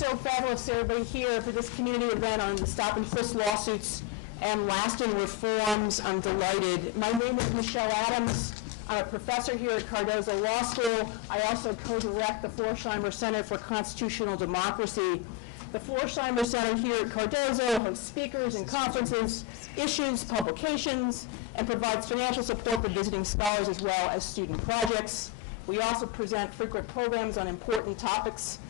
So fabulous to everybody here for this community event on the Stop-and-Frisk lawsuits and lasting reforms. I'm delighted. My name is Michelle Adams. I'm a professor here at Cardozo Law School. I also co-direct the Floersheimer Center for Constitutional Democracy. The Floersheimer Center here at Cardozo hosts speakers and conferences, issues publications, and provides financial support for visiting scholars as well as student projects. We also present frequent programs on important topics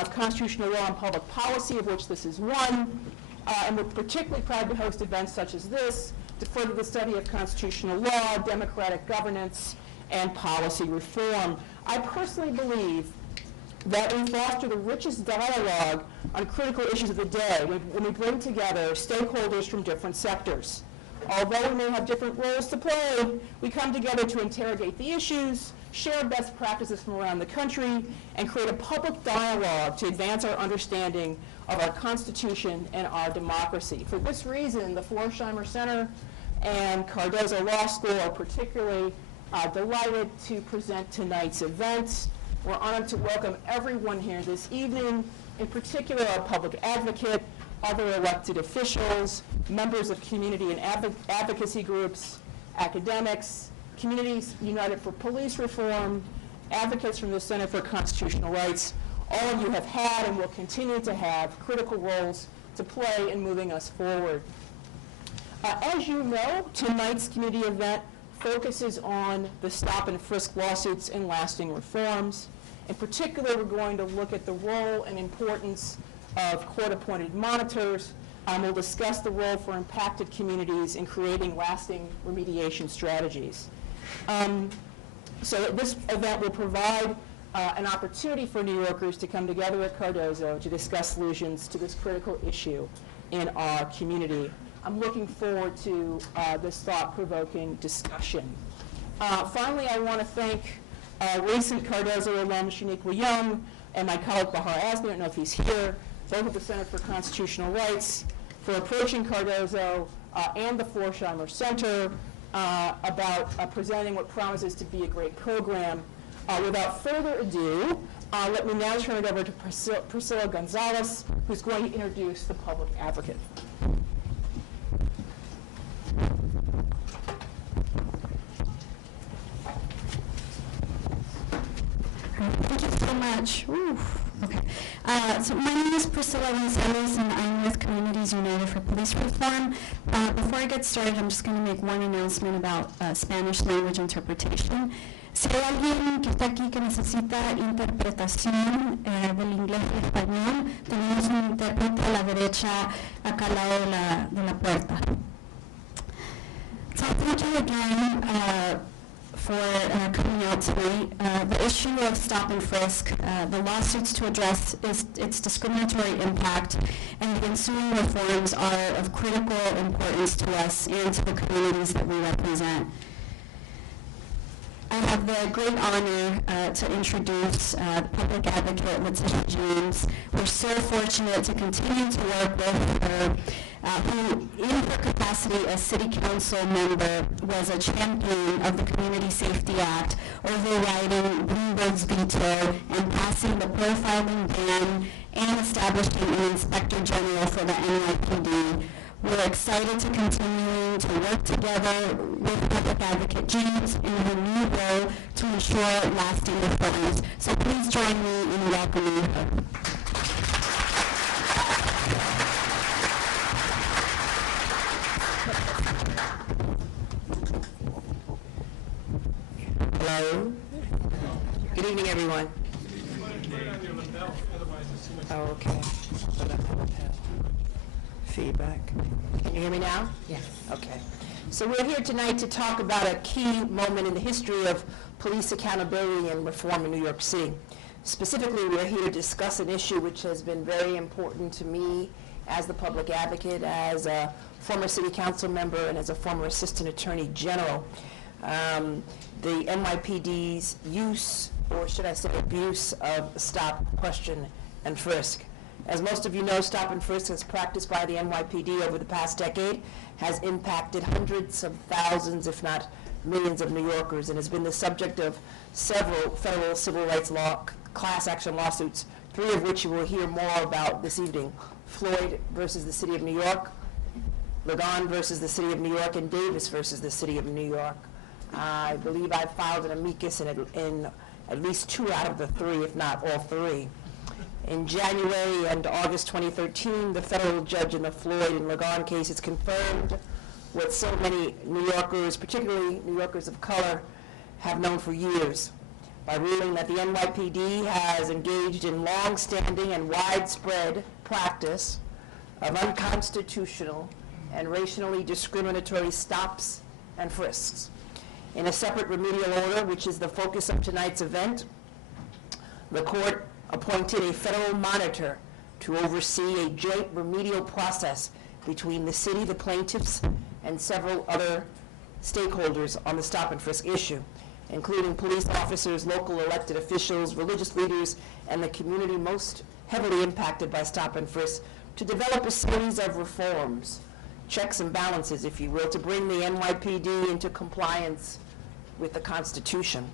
of constitutional law and public policy, of which this is one. And we're particularly proud to host events such as this to further the study of constitutional law, democratic governance, and policy reform. I personally believe that we foster the richest dialogue on critical issues of the day when we bring together stakeholders from different sectors. Although we may have different roles to play, we come together to interrogate the issues, share best practices from around the country, and create a public dialogue to advance our understanding of our Constitution and our democracy. For this reason, the Floersheimer Center and Cardozo Law School are particularly delighted to present tonight's event. We're honored to welcome everyone here this evening, in particular our public advocate, other elected officials, members of community and advocacy groups, academics, Communities United for Police Reform, advocates from the Center for Constitutional Rights. All of you have had and will continue to have critical roles to play in moving us forward. As you know, tonight's community event focuses on the Stop-and-Frisk lawsuits and lasting reforms. In particular, we're going to look at the role and importance of court-appointed monitors. We'll discuss the role for impacted communities in creating lasting remediation strategies. So this event will provide an opportunity for New Yorkers to come together at Cardozo to discuss solutions to this critical issue in our community. I'm looking forward to this thought-provoking discussion. Finally, I want to thank recent Cardozo alum Shaniqua Young and my colleague Bahar Azmi, I don't know if he's here, both at the Center for Constitutional Rights, for approaching Cardozo and the Floersheimer Center about presenting what promises to be a great program. Without further ado, let me now turn it over to Priscilla Gonzalez, who's going to introduce the public advocate. Thank you so much. Oof. Okay. So my name is Priscilla Gonzalez, and I'm with Communities United for Police Reform. Before I get started, I'm just going to make one announcement about Spanish language interpretation. Si hay alguien que está aquí que necesita interpretación del inglés al español, tenemos un intérprete a la derecha acá al lado de la puerta. So thank you again for coming out tonight. The issue of Stop-and-Frisk, the lawsuits to address its discriminatory impact, and the ensuing reforms are of critical importance to us and to the communities that we represent. I have the great honor to introduce the public advocate, Letitia James. We're so fortunate to continue to work with her, who, in her capacity as City Council member, was a champion of the Community Safety Act, overriding Bloomberg's veto and passing the profiling ban and establishing an Inspector General for the NYPD. We're excited to continue to work together with Public Advocate James in her new role to ensure lasting reforms. So please join me in welcoming her. Hello. Good evening, everyone. Oh, okay. Feedback. Can you hear me now? Yes. Okay. So we're here tonight to talk about a key moment in the history of police accountability and reform in New York City. Specifically, we're here to discuss an issue which has been very important to me as the public advocate, as a former city council member, and as a former assistant attorney general. The NYPD's use, or should I say abuse, of stop, question, and frisk. As most of you know, stop and frisk, as practiced by the NYPD over the past decade, has impacted hundreds of thousands, if not millions of New Yorkers, and has been the subject of several federal civil rights law class action lawsuits three of which you will hear more about this evening: Floyd versus the City of New York, Ligon versus the City of New York, and Davis versus the City of New York. I believe I filed an amicus in at least two out of the three, if not all three. In January and August 2013, the federal judge in the Floyd and Ligon cases confirmed what so many New Yorkers, particularly New Yorkers of color, have known for years, by ruling that the NYPD has engaged in long-standing and widespread practice of unconstitutional and racially discriminatory stops and frisks. In a separate remedial order, which is the focus of tonight's event, the court appointed a federal monitor to oversee a joint remedial process between the city, the plaintiffs, and several other stakeholders on the stop-and-frisk issue, including police officers, local elected officials, religious leaders, and the community most heavily impacted by stop-and-frisk, to develop a series of reforms, checks and balances, if you will, to bring the NYPD into compliance with the Constitution.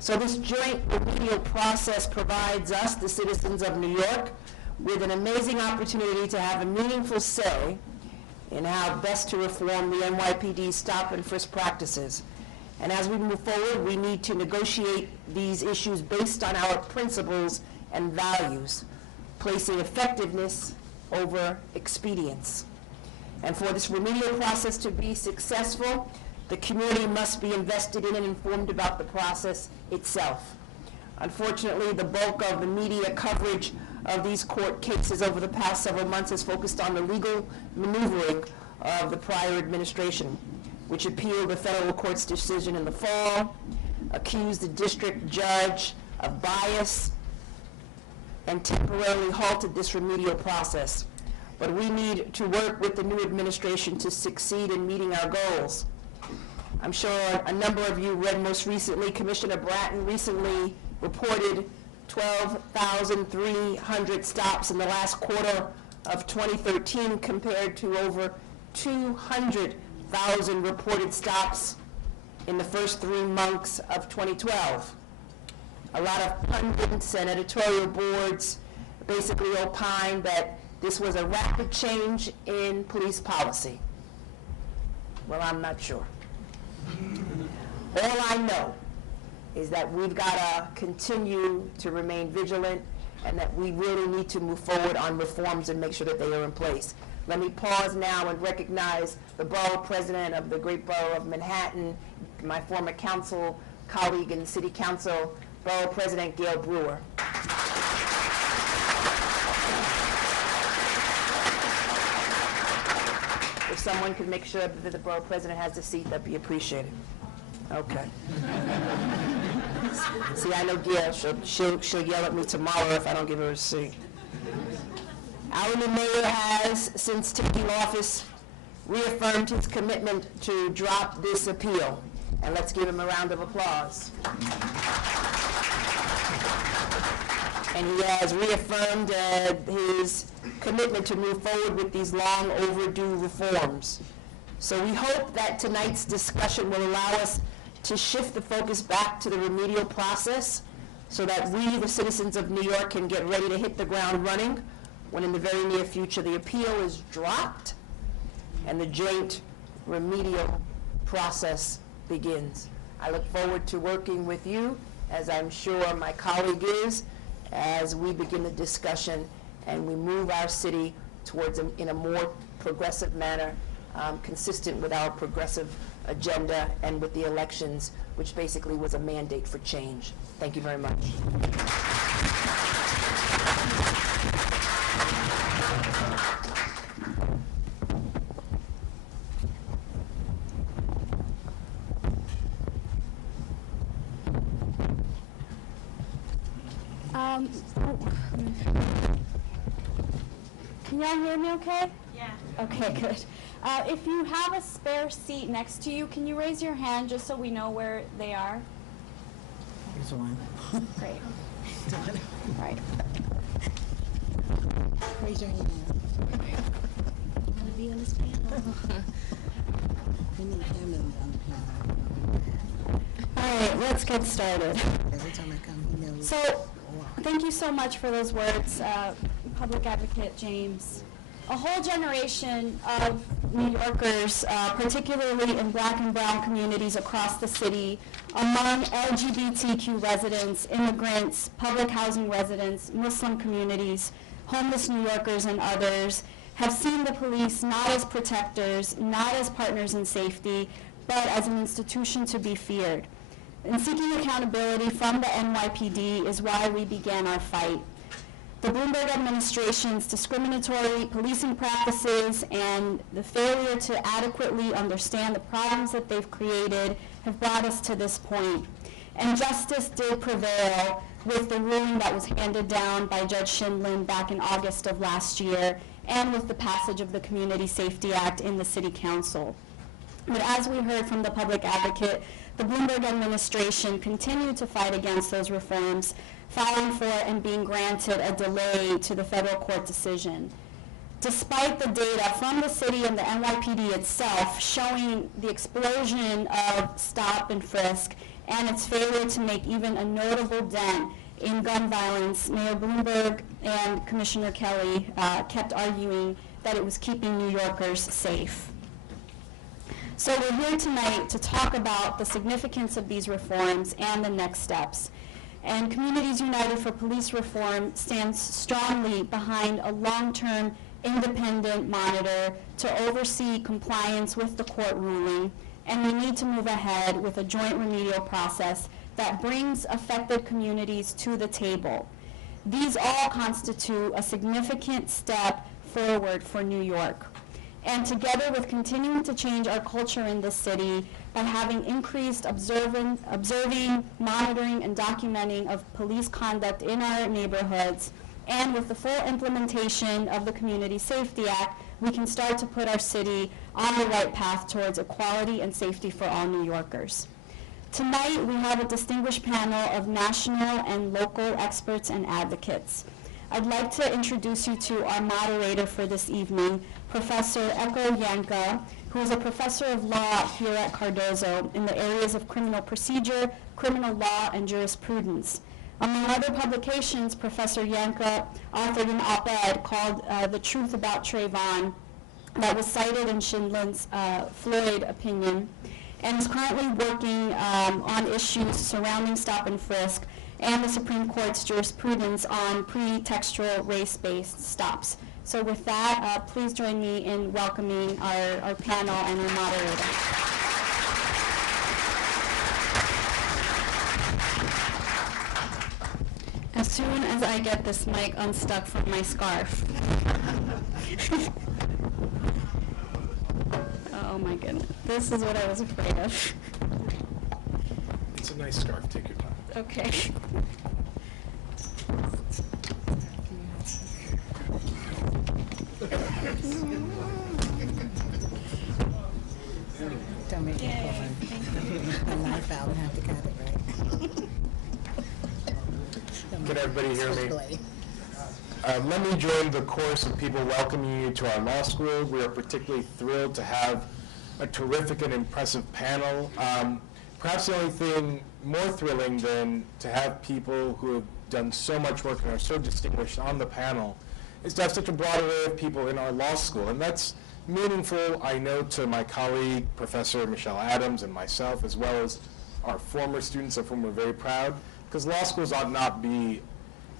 So this joint remedial process provides us, the citizens of New York, with an amazing opportunity to have a meaningful say in how best to reform the NYPD stop-and-frisk practices. And as we move forward, we need to negotiate these issues based on our principles and values, placing effectiveness over expedience. And for this remedial process to be successful, the community must be invested in and informed about the process itself. Unfortunately, the bulk of the media coverage of these court cases over the past several months has focused on the legal maneuvering of the prior administration, which appealed the federal court's decision in the fall, accused the district judge of bias, and temporarily halted this remedial process. But we need to work with the new administration to succeed in meeting our goals. I'm sure a number of you read most recently, Commissioner Bratton recently reported 12,300 stops in the last quarter of 2013 compared to over 200,000 reported stops in the first 3 months of 2012. A lot of pundits and editorial boards basically opined that this was a rapid change in police policy. Well, I'm not sure. All I know is that we've got to continue to remain vigilant and that we really need to move forward on reforms and make sure that they are in place. Let me pause now and recognize the borough president of the great borough of Manhattan, my former council colleague in the city council, Borough President Gail Brewer. If someone could make sure that the borough president has a seat, that'd be appreciated. Okay. See, I know Gail, she'll yell at me tomorrow if I don't give her a seat. Our new mayor has, since taking office, reaffirmed his commitment to drop this appeal. And let's give him a round of applause. And he has reaffirmed his commitment to move forward with these long overdue reforms. So we hope that tonight's discussion will allow us to shift the focus back to the remedial process so that we, the citizens of New York, can get ready to hit the ground running when in the very near future the appeal is dropped and the joint remedial process begins. I look forward to working with you, as I'm sure my colleague is, as we begin the discussion and we move our city towards in a more progressive manner, consistent with our progressive agenda and with the elections, which basically was a mandate for change. Thank you very much. Can y'all hear me okay? Yeah. Okay, good. If you have a spare seat next to you, can you raise your hand just so we know where they are? There's one. Great. Right. Raise your hand. Want to be on this panel? We need him on the panel. All right, let's get started. Every time I come, he knows. So, Thank you so much for those words, Public Advocate James. A whole generation of New Yorkers, particularly in black and brown communities across the city, among LGBTQ residents, immigrants, public housing residents, Muslim communities, homeless New Yorkers, and others, have seen the police not as protectors, not as partners in safety, but as an institution to be feared. And seeking accountability from the NYPD is why we began our fight. The Bloomberg administration's discriminatory policing practices and the failure to adequately understand the problems that they've created have brought us to this point. And justice did prevail with the ruling that was handed down by Judge Schindlin back in August of last year, and with the passage of the Community Safety Act in the City Council. But as we heard from the public advocate, the Bloomberg administration continued to fight against those reforms, filing for and being granted a delay to the federal court decision. Despite the data from the city and the NYPD itself showing the explosion of stop and frisk and its failure to make even a notable dent in gun violence, Mayor Bloomberg and Commissioner Kelly kept arguing that it was keeping New Yorkers safe. So we're here tonight to talk about the significance of these reforms and the next steps. And Communities United for Police Reform stands strongly behind a long-term independent monitor to oversee compliance with the court ruling, and we need to move ahead with a joint remedial process that brings affected communities to the table. These all constitute a significant step forward for New York. And together with continuing to change our culture in this city by having increased observing, monitoring, and documenting of police conduct in our neighborhoods, and with the full implementation of the Community Safety Act, we can start to put our city on the right path towards equality and safety for all New Yorkers. Tonight, we have a distinguished panel of national and local experts and advocates. I'd like to introduce you to our moderator for this evening, Professor Eko Yanka, who is a professor of law here at Cardozo in the areas of criminal procedure, criminal law, and jurisprudence. Among other publications, Professor Yanka authored an op-ed called The Truth About Trayvon that was cited in Schindlin's Floyd opinion, and is currently working on issues surrounding stop and frisk and the Supreme Court's jurisprudence on pretextual race-based stops. So with that, please join me in welcoming our panel and our moderator. As soon as I get this mic unstuck from my scarf. Oh my goodness, this is what I was afraid of. It's a nice scarf, take your time. Okay. Don't make me pull my knife out and have to cut it right. Can everybody hear me? Let me join the chorus of people welcoming you to our law school. We are particularly thrilled to have a terrific and impressive panel. Perhaps the only thing more thrilling than to have people who have done so much work and are so distinguished on the panel is to have such a broad array of people in our law school. And that's meaningful, I know, to my colleague, Professor Michelle Adams, and myself, as well as our former students, of whom we're very proud, because law schools ought not be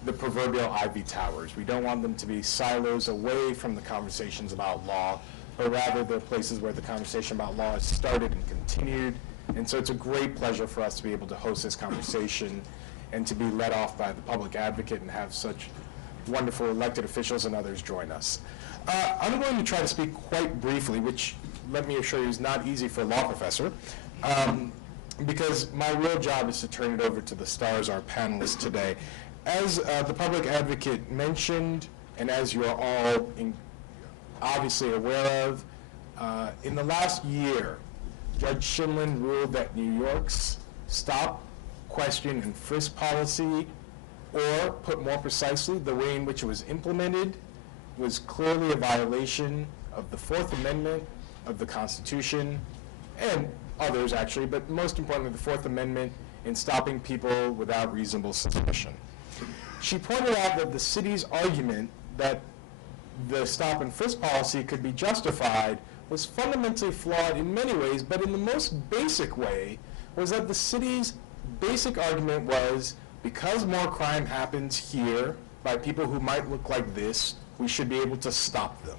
the proverbial ivy towers. We don't want them to be silos away from the conversations about law, but rather they're places where the conversation about law has started and continued. And so it's a great pleasure for us to be able to host this conversation and to be led off by the public advocate and have such wonderful elected officials and others join us. I'm going to try to speak quite briefly, which, let me assure you, is not easy for a law professor, because my real job is to turn it over to the stars, our panelists today. As the public advocate mentioned, and as you are all obviously aware of, in the last year, Judge Schindlin ruled that New York's stop, question, and frisk policy, or put more precisely, the way in which it was implemented, was clearly a violation of the Fourth Amendment of the Constitution, and others actually, but most importantly, the Fourth Amendment in stopping people without reasonable suspicion. She pointed out that the city's argument that the stop and frisk policy could be justified was fundamentally flawed in many ways, but in the most basic way was that the city's basic argument was, because more crime happens here by people who might look like this, we should be able to stop them.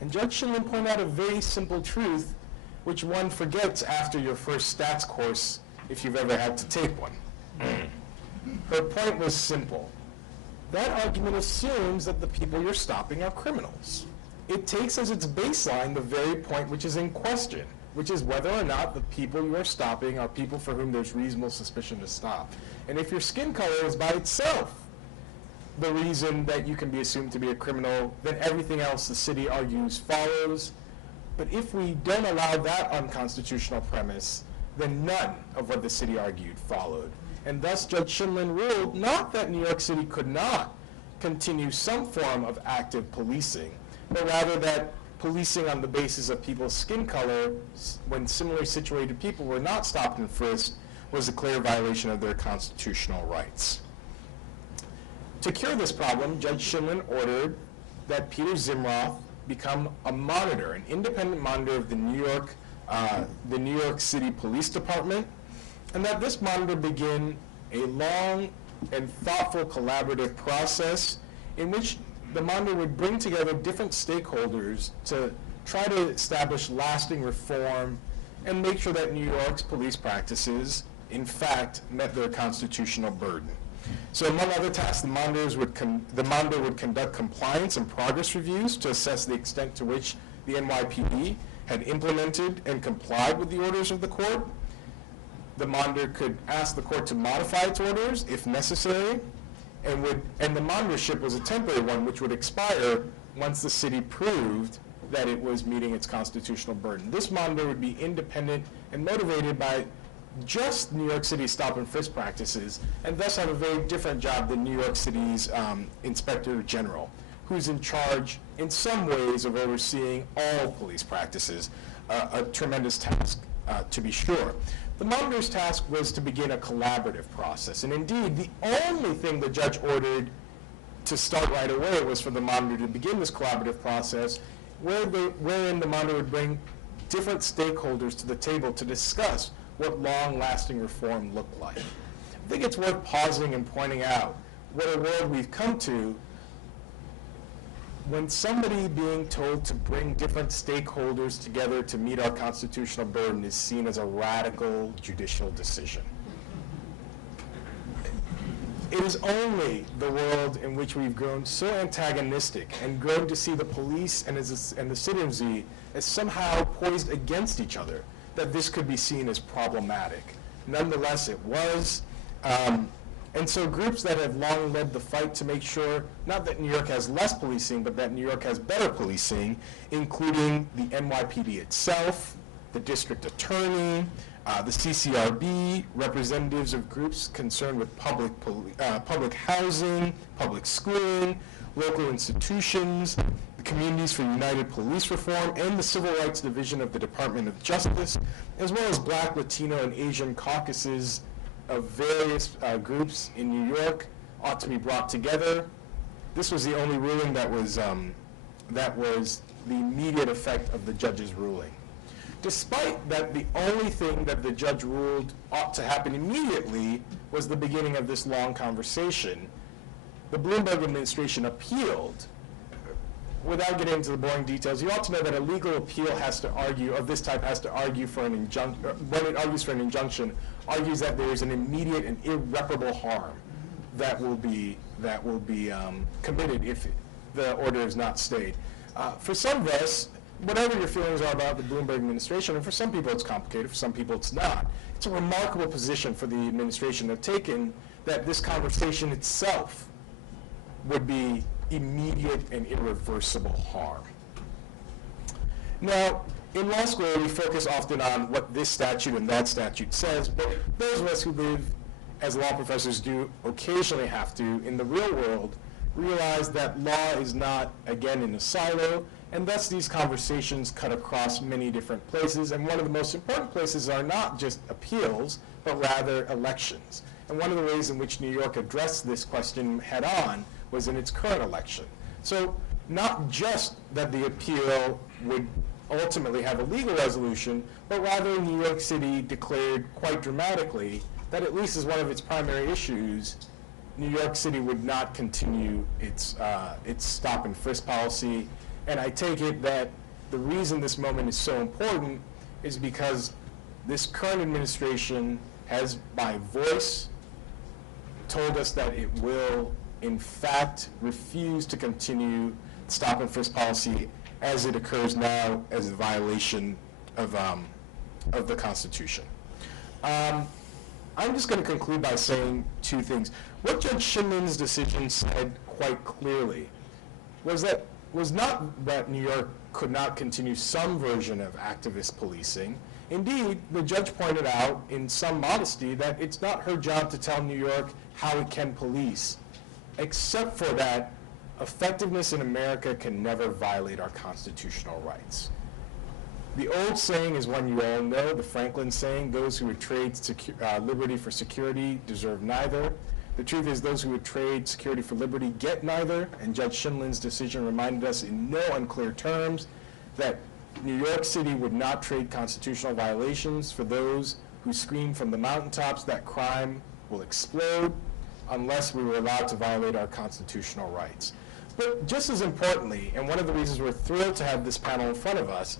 And Judge Shinlin pointed out a very simple truth, which one forgets after your first stats course, if you've ever had to take one. Her point was simple. That argument assumes that the people you're stopping are criminals. It takes as its baseline the very point which is in question, which is whether or not the people you are stopping are people for whom there's reasonable suspicion to stop. And if your skin color is by itself the reason that you can be assumed to be a criminal, then everything else the city argues follows. But if we don't allow that unconstitutional premise, then none of what the city argued followed. And thus Judge Shinlin ruled not that New York City could not continue some form of active policing, but rather that policing on the basis of people's skin color when similarly situated people were not stopped and frisked was a clear violation of their constitutional rights. To cure this problem, Judge Shinlin ordered that Peter Zimroth become a monitor, an independent monitor of the New York City Police Department, and that this monitor begin a long and thoughtful collaborative process in which the monitor would bring together different stakeholders to try to establish lasting reform and make sure that New York's police practices, in fact, met their constitutional burden. So among other tasks, the monitor would conduct compliance and progress reviews to assess the extent to which the NYPD had implemented and complied with the orders of the court. The monitor could ask the court to modify its orders if necessary, and the monitorship was a temporary one which would expire once the city proved that it was meeting its constitutional burden. This monitor would be independent and motivated by just New York City stop and frisk practices, and thus have a very different job than New York City's Inspector General, who's in charge in some ways of overseeing all police practices, a tremendous task to be sure. The monitor's task was to begin a collaborative process, and indeed the only thing the judge ordered to start right away was for the monitor to begin this collaborative process, wherein the monitor would bring different stakeholders to the table to discuss what long-lasting reform looked like. I think it's worth pausing and pointing out what a world we've come to when somebody being told to bring different stakeholders together to meet our constitutional burden is seen as a radical judicial decision. It is only the world in which we've grown so antagonistic and grown to see the police and the citizenry as somehow poised against each other that this could be seen as problematic. Nonetheless, it was. And so groups that have long led the fight to make sure, not that New York has less policing, but that New York has better policing, including the NYPD itself, the district attorney, the CCRB, representatives of groups concerned with public housing, public schooling, local institutions, the Communities for United Police Reform, and the Civil Rights Division of the Department of Justice, as well as Black, Latino, and Asian caucuses of various groups in New York ought to be brought together. This was the only ruling that was the immediate effect of the judge's ruling. Despite that, the only thing that the judge ruled ought to happen immediately was the beginning of this long conversation. The Bloomberg administration appealed. Without getting into the boring details, you ought to know that a legal appeal has to argue, of this type, has to argue for an injunction. When it argues for an injunction, argues that there is an immediate and irreparable harm that will be committed if the order is not stayed. For some of us, whatever your feelings are about the Bloomberg administration, and for some people it's complicated, for some people it's not, it's a remarkable position for the administration to have taken, that this conversation itself would be immediate and irreversible harm. Now, in law school, we focus often on what this statute and that statute says, but those of us who live, as law professors do, occasionally have to, in the real world, realize that law is not, again, in a silo, and thus these conversations cut across many different places, and one of the most important places are not just appeals, but rather elections. And one of the ways in which New York addressed this question head-on was in its current election. So not just that the appeal would ultimately have a legal resolution, but rather New York City declared quite dramatically that at least as one of its primary issues, New York City would not continue its stop-and-frisk policy. And I take it that the reason this moment is so important is because this current administration has, by voice, told us that it will, in fact, refuse to continue stop-and-frisk policy as it occurs now as a violation of the Constitution. I'm just going to conclude by saying two things. What Judge Shinlin's decision said quite clearly was not that New York could not continue some version of activist policing. Indeed, the judge pointed out in some modesty that it's not her job to tell New York how it can police, except for that effectiveness in America can never violate our constitutional rights. The old saying is one you all know, the Franklin saying, those who would trade liberty for security deserve neither. The truth is those who would trade security for liberty get neither, and Judge Shinlin's decision reminded us in no unclear terms that New York City would not trade constitutional violations for those who scream from the mountaintops that crime will explode unless we were allowed to violate our constitutional rights. But just as importantly, and one of the reasons we're thrilled to have this panel in front of us,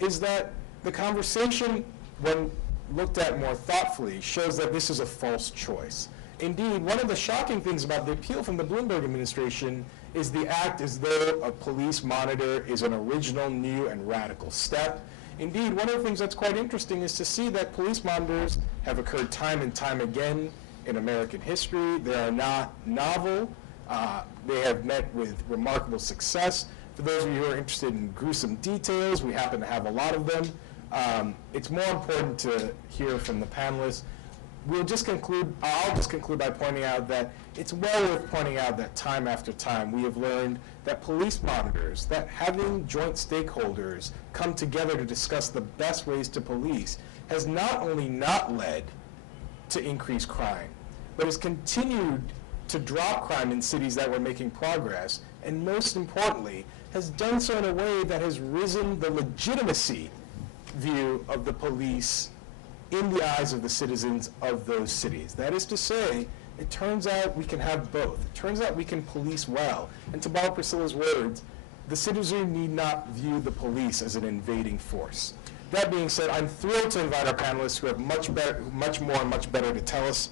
is that the conversation, when looked at more thoughtfully, shows that this is a false choice. Indeed, one of the shocking things about the appeal from the Bloomberg administration is the act as though a police monitor is an original, new, and radical step. Indeed, one of the things that's quite interesting is to see that police monitors have occurred time and time again in American history. They are not novel. They have met with remarkable success. For those of you who are interested in gruesome details, we happen to have a lot of them. It's more important to hear from the panelists. I'll just conclude by pointing out that it's well worth pointing out that time after time we have learned that police monitors, that having joint stakeholders come together to discuss the best ways to police has not only not led to increased crime, but has continued to drop crime in cities that were making progress, and most importantly, has done so in a way that has risen the legitimacy view of the police in the eyes of the citizens of those cities. That is to say, it turns out we can have both. It turns out we can police well. And to borrow Priscilla's words, the citizen need not view the police as an invading force. That being said, I'm thrilled to invite our panelists who have much better to tell us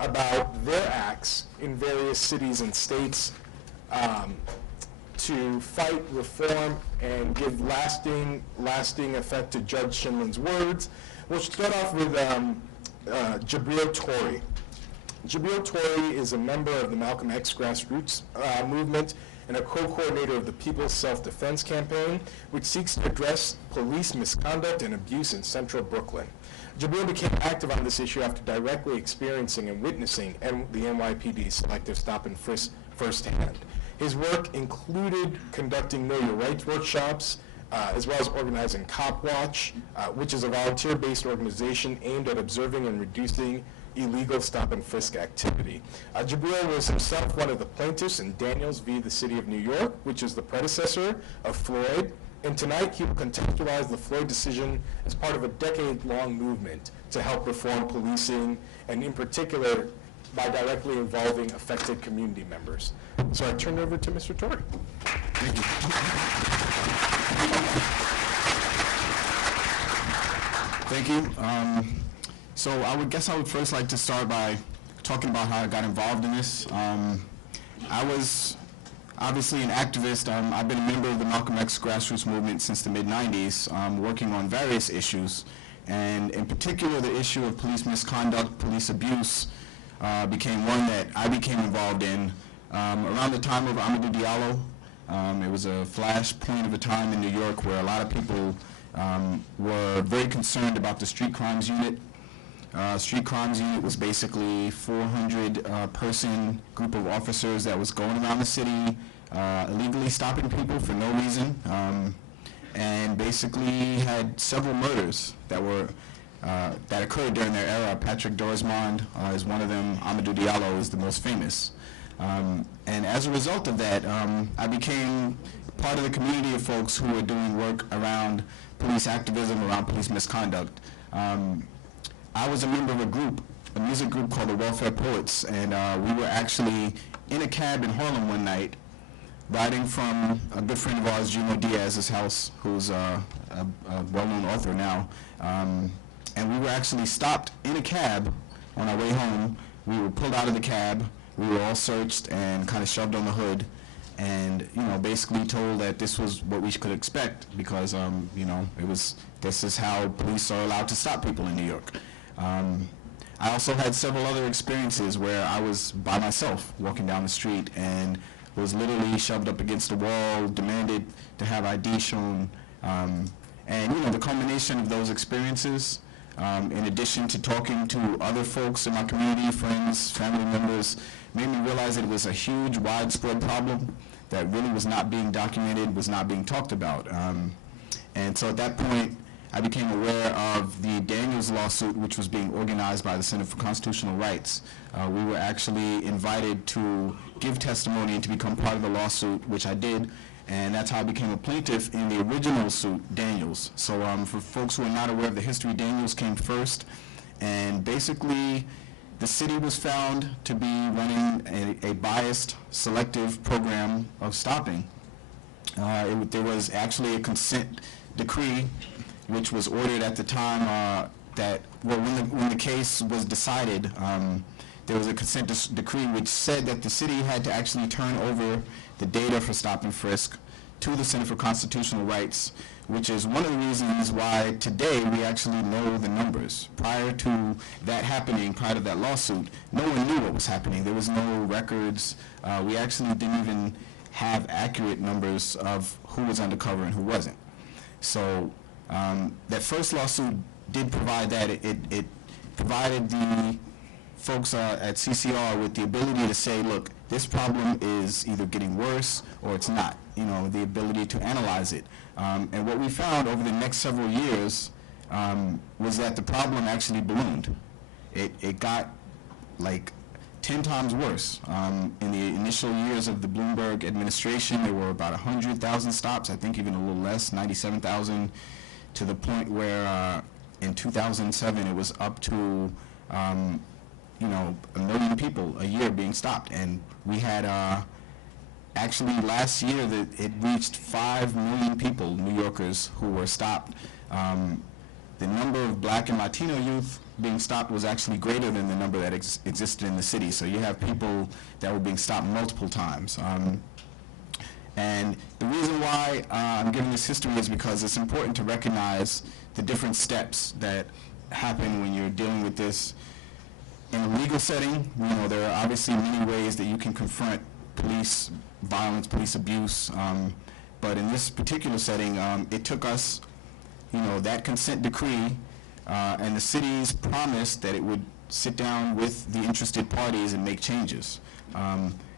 about their acts in various cities and states to fight reform and give lasting effect to Judge Shinlin's words. We'll start off with Jabril Torrey. Jabril Torrey is a member of the Malcolm X grassroots movement and a co-coordinator of the People's Self-Defense Campaign, which seeks to address police misconduct and abuse in central Brooklyn. Jabril became active on this issue after directly experiencing and witnessing the NYPD's selective stop and frisk firsthand. His work included conducting Know Your Rights workshops, as well as organizing Cop Watch, which is a volunteer-based organization aimed at observing and reducing illegal stop-and-frisk activity. Jabril was himself one of the plaintiffs in Daniels v. the City of New York, which is the predecessor of Floyd, and tonight he will contextualize the Floyd decision as part of a decade-long movement to help reform policing, and in particular, by directly involving affected community members. So I turn it over to Mr. Torrey. Thank you. Thank you. So I would first like to start by talking about how I got involved in this. I was obviously an activist. I've been a member of the Malcolm X grassroots movement since the mid-90s, working on various issues, and in particular the issue of police misconduct, police abuse, became one that I became involved in around the time of Amadou Diallo. It was a flash point of a time in New York where a lot of people were very concerned about the street crimes unit. Street crimes unit was basically 400-person group of officers that was going around the city illegally stopping people for no reason, and basically had several murders that were that occurred during their era. Patrick Dorismond is one of them. Amadou Diallo is the most famous. And as a result of that, I became part of the community of folks who were doing work around police activism, around police misconduct. I was a member of a music group called the Welfare Poets, and we were actually in a cab in Harlem one night, riding from a good friend of ours, Gino Diaz's house, who's a well-known author now. And we were actually stopped in a cab on our way home. We were pulled out of the cab. We were all searched and kind of shoved on the hood, and basically told that this was what we could expect because this is how police are allowed to stop people in New York. I also had several other experiences where I was by myself walking down the street and was literally shoved up against a wall, demanded to have ID shown, and the culmination of those experiences, in addition to talking to other folks in my community, friends, family members, made me realize that it was a huge, widespread problem that really was not being documented, was not being talked about. And so at that point, I became aware of the Daniels lawsuit, which was being organized by the Center for Constitutional Rights. We were actually invited to give testimony and to become part of the lawsuit, which I did, and that's how I became a plaintiff in the original suit, Daniels. So for folks who are not aware of the history, Daniels came first, and basically the city was found to be running a biased, selective program of stopping. There was actually a consent decree which was ordered at the time when the case was decided. There was a consent decree which said that the city had to actually turn over the data for Stop and Frisk to the Center for Constitutional Rights, which is one of the reasons why today we actually know the numbers. Prior to that happening, prior to that lawsuit, no one knew what was happening. There was no records. We actually didn't even have accurate numbers of who was undercover and who wasn't. So that first lawsuit did provide that. It provided the folks at CCR with the ability to say, look, this problem is either getting worse or it's not, the ability to analyze it. And what we found over the next several years was that the problem actually ballooned. It got like 10 times worse. In the initial years of the Bloomberg administration, there were about 100,000 stops, I think even a little less, 97,000, to the point where in 2007 it was up to 1 million people a year being stopped. And we had actually last year that it reached 5 million people, New Yorkers, who were stopped. The number of Black and Latino youth being stopped was actually greater than the number that existed in the city. So you have people that were being stopped multiple times. And the reason why I'm giving this history is because it's important to recognize the different steps that happen when you're dealing with this. In a legal setting, there are obviously many ways that you can confront police violence, police abuse, but in this particular setting, it took us, that consent decree and the city's promise that it would sit down with the interested parties and make changes.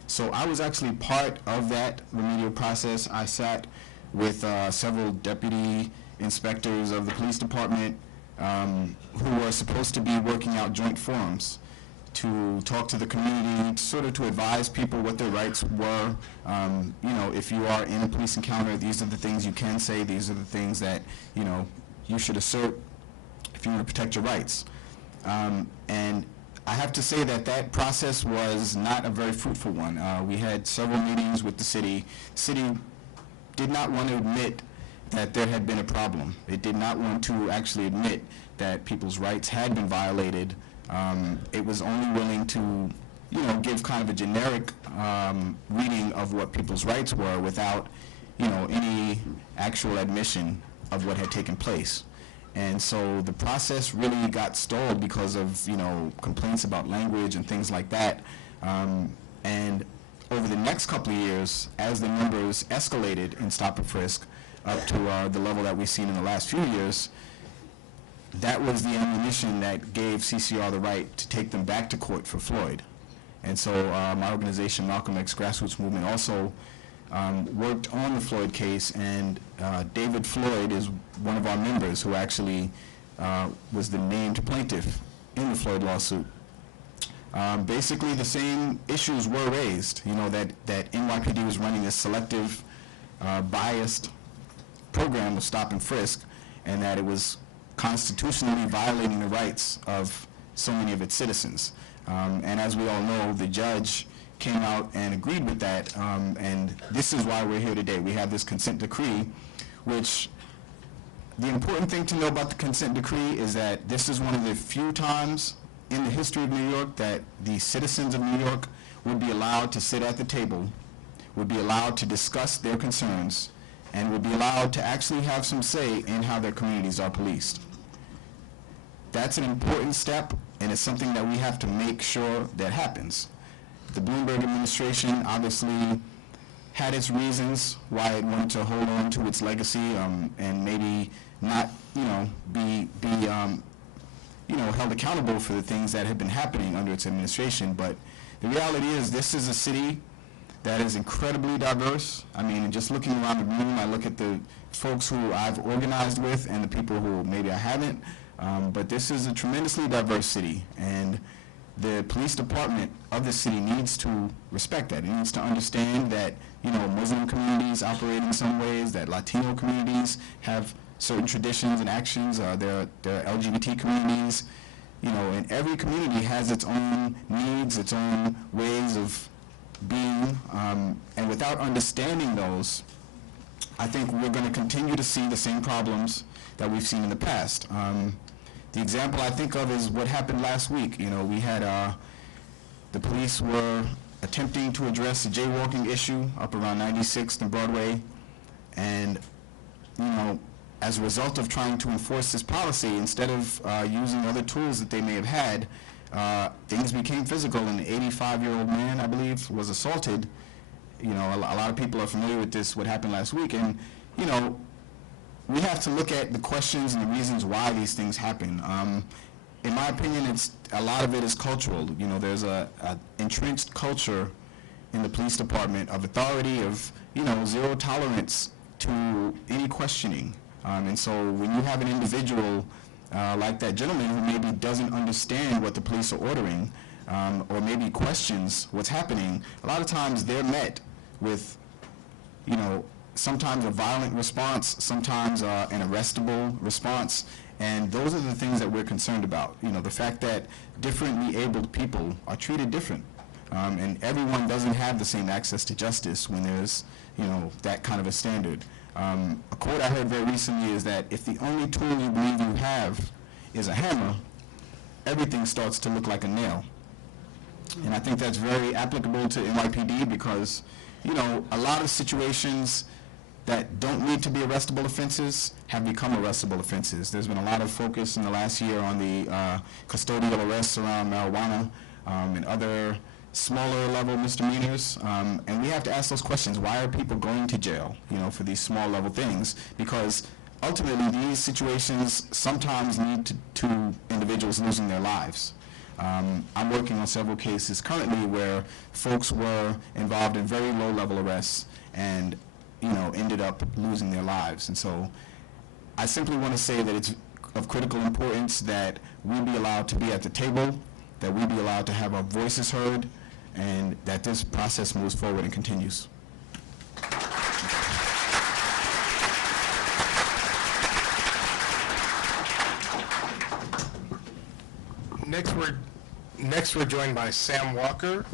So I was actually part of that remedial process. I sat with several deputy inspectors of the police department who were supposed to be working out joint forums to talk to the community, sort of to advise people what their rights were. If you are in a police encounter, these are the things you can say, these are the things that, you should assert if you want to protect your rights. And I have to say that that process was not a very fruitful one. We had several meetings with the city. The city did not want to admit that there had been a problem. It did not want to actually admit that people's rights had been violated. It was only willing to, give kind of a generic reading of what people's rights were without, any actual admission of what had taken place. And so the process really got stalled because of, complaints about language and things like that. And over the next couple of years, as the numbers escalated in Stop and Frisk up to the level that we've seen in the last few years, that was the ammunition that gave CCR the right to take them back to court for Floyd. And so my organization, Malcolm X Grassroots Movement, also worked on the Floyd case, and David Floyd is one of our members who actually was the named plaintiff in the Floyd lawsuit. Basically, the same issues were raised, that NYPD was running this selective, biased program of stop and frisk, and that it was constitutionally violating the rights of so many of its citizens. And as we all know, the judge came out and agreed with that, and this is why we're here today. We have this consent decree, which the important thing to know about the consent decree is that this is one of the few times in the history of New York that the citizens of New York would be allowed to sit at the table, would be allowed to discuss their concerns, and would be allowed to actually have some say in how their communities are policed. That's an important step, and it's something that we have to make sure that happens. The Bloomberg administration obviously had its reasons why it wanted to hold on to its legacy, and maybe not, be held accountable for the things that have been happening under its administration. But the reality is, this is a city that is incredibly diverse. I mean, just looking around the room, I look at the folks who I've organized with and the people who maybe I haven't, but this is a tremendously diverse city, and the police department of the city needs to respect that. It needs to understand that, Muslim communities operate in some ways, that Latino communities have certain traditions and actions, there are LGBT communities, and every community has its own needs, its own ways of being, and without understanding those, I think we're going to continue to see the same problems that we've seen in the past. The example I think of is what happened last week. We had the police were attempting to address the jaywalking issue up around 96th and Broadway, and as a result of trying to enforce this policy, instead of using other tools that they may have had, things became physical, and an 85-year-old man, I believe, was assaulted. A lot of people are familiar with this, what happened last week, and we have to look at the questions and the reasons why these things happen. In my opinion, a lot of it is cultural. There's a entrenched culture in the police department of authority, of zero tolerance to any questioning. And so when you have an individual like that gentleman who maybe doesn't understand what the police are ordering, or maybe questions what's happening, a lot of times they're met with, sometimes a violent response, sometimes an arrestable response, and those are the things that we're concerned about. The fact that differently abled people are treated different, and everyone doesn't have the same access to justice when there's, that kind of a standard. A quote I heard very recently is that if the only tool you believe you have is a hammer, everything starts to look like a nail. And I think that's very applicable to NYPD because, a lot of situations that don't need to be arrestable offenses have become arrestable offenses. There's been a lot of focus in the last year on the custodial arrests around marijuana and other smaller level misdemeanors, and we have to ask those questions. Why are people going to jail, for these small level things? Because ultimately these situations sometimes lead to individuals losing their lives. I'm working on several cases currently where folks were involved in very low level arrests and ended up losing their lives. And so I simply want to say that it's of critical importance that we be allowed to be at the table, that we be allowed to have our voices heard, and that this process moves forward and continues. Next we're joined by Sam Walker.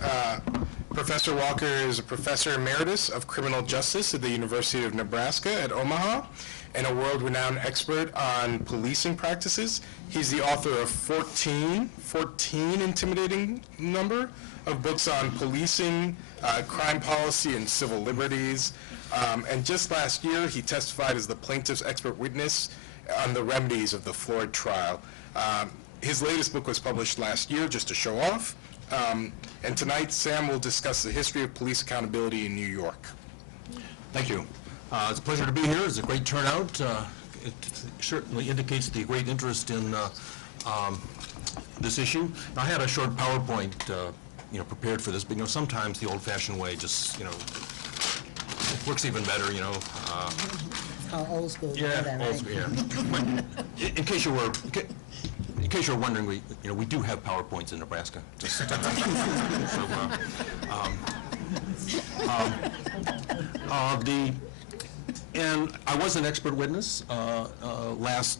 Professor Walker is a professor emeritus of criminal justice at the University of Nebraska at Omaha and a world-renowned expert on policing practices. He's the author of 14 intimidating number of books on policing, crime policy, and civil liberties. And just last year, he testified as the plaintiff's expert witness on the remedies of the Floyd trial. His latest book was published last year, just to show off. And tonight, Sam will discuss the history of police accountability in New York. Thank you. It's a pleasure to be here. It's a great turnout. It certainly indicates the great interest in this issue. I had a short PowerPoint, prepared for this, but sometimes the old-fashioned way just, it works even better, call old school, you know Yeah, that, old right? school, yeah. In case you were, in case you're wondering, we do have PowerPoints in Nebraska. Just, so, and I was an expert witness last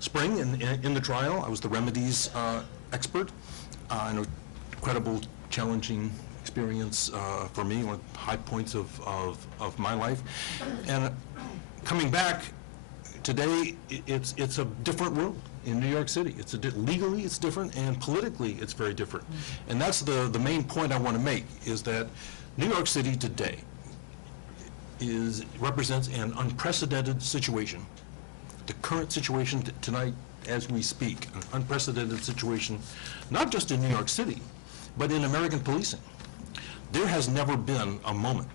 spring in the trial. I was the remedies expert. An incredible, challenging experience for me, one of the high points of my life. And coming back today, it's a different world in New York City. Legally it's different, and politically it's very different. And that's the main point I want to make, is that New York City today represents an unprecedented situation. The current situation tonight as we speak, an unprecedented situation, not just in New York City, but in American policing. There has never been a moment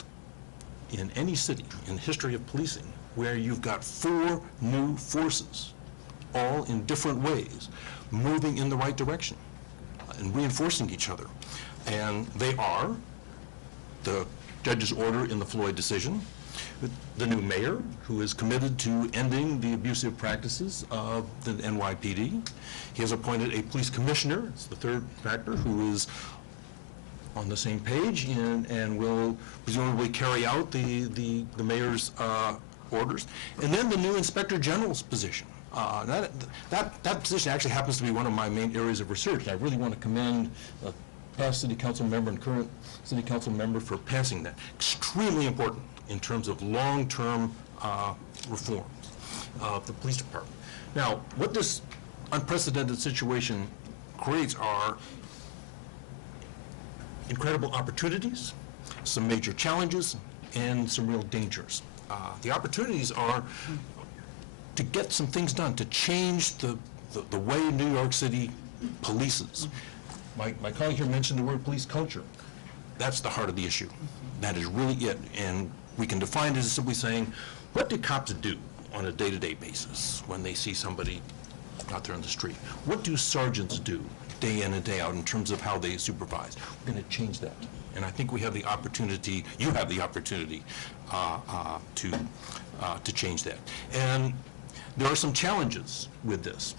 in any city in the history of policing where you've got 4 new forces, all in different ways, moving in the right direction and reinforcing each other. And they are the judge's order in the Floyd decision, the new mayor, who is committed to ending the abusive practices of the NYPD. He has appointed a police commissioner, it's the third factor, who is on the same page and will presumably carry out the mayor's orders. And then the new inspector general's position. That position actually happens to be one of my main areas of research, and I really want to commend past city council member and current city council member for passing that. Extremely important in terms of long-term reforms of the police department. Now, what this unprecedented situation creates are incredible opportunities, some major challenges, and some real dangers. The opportunities are to get some things done, to change the way New York City polices. My colleague here mentioned the word police culture. That's the heart of the issue. That is really it. And we can define it as simply saying, what do cops do on a day-to-day basis when they see somebody out there on the street? What do sergeants do day in and day out in terms of how they supervise? We're going to change that. And I think we have the opportunity, you have the opportunity to change that. And there are some challenges with this.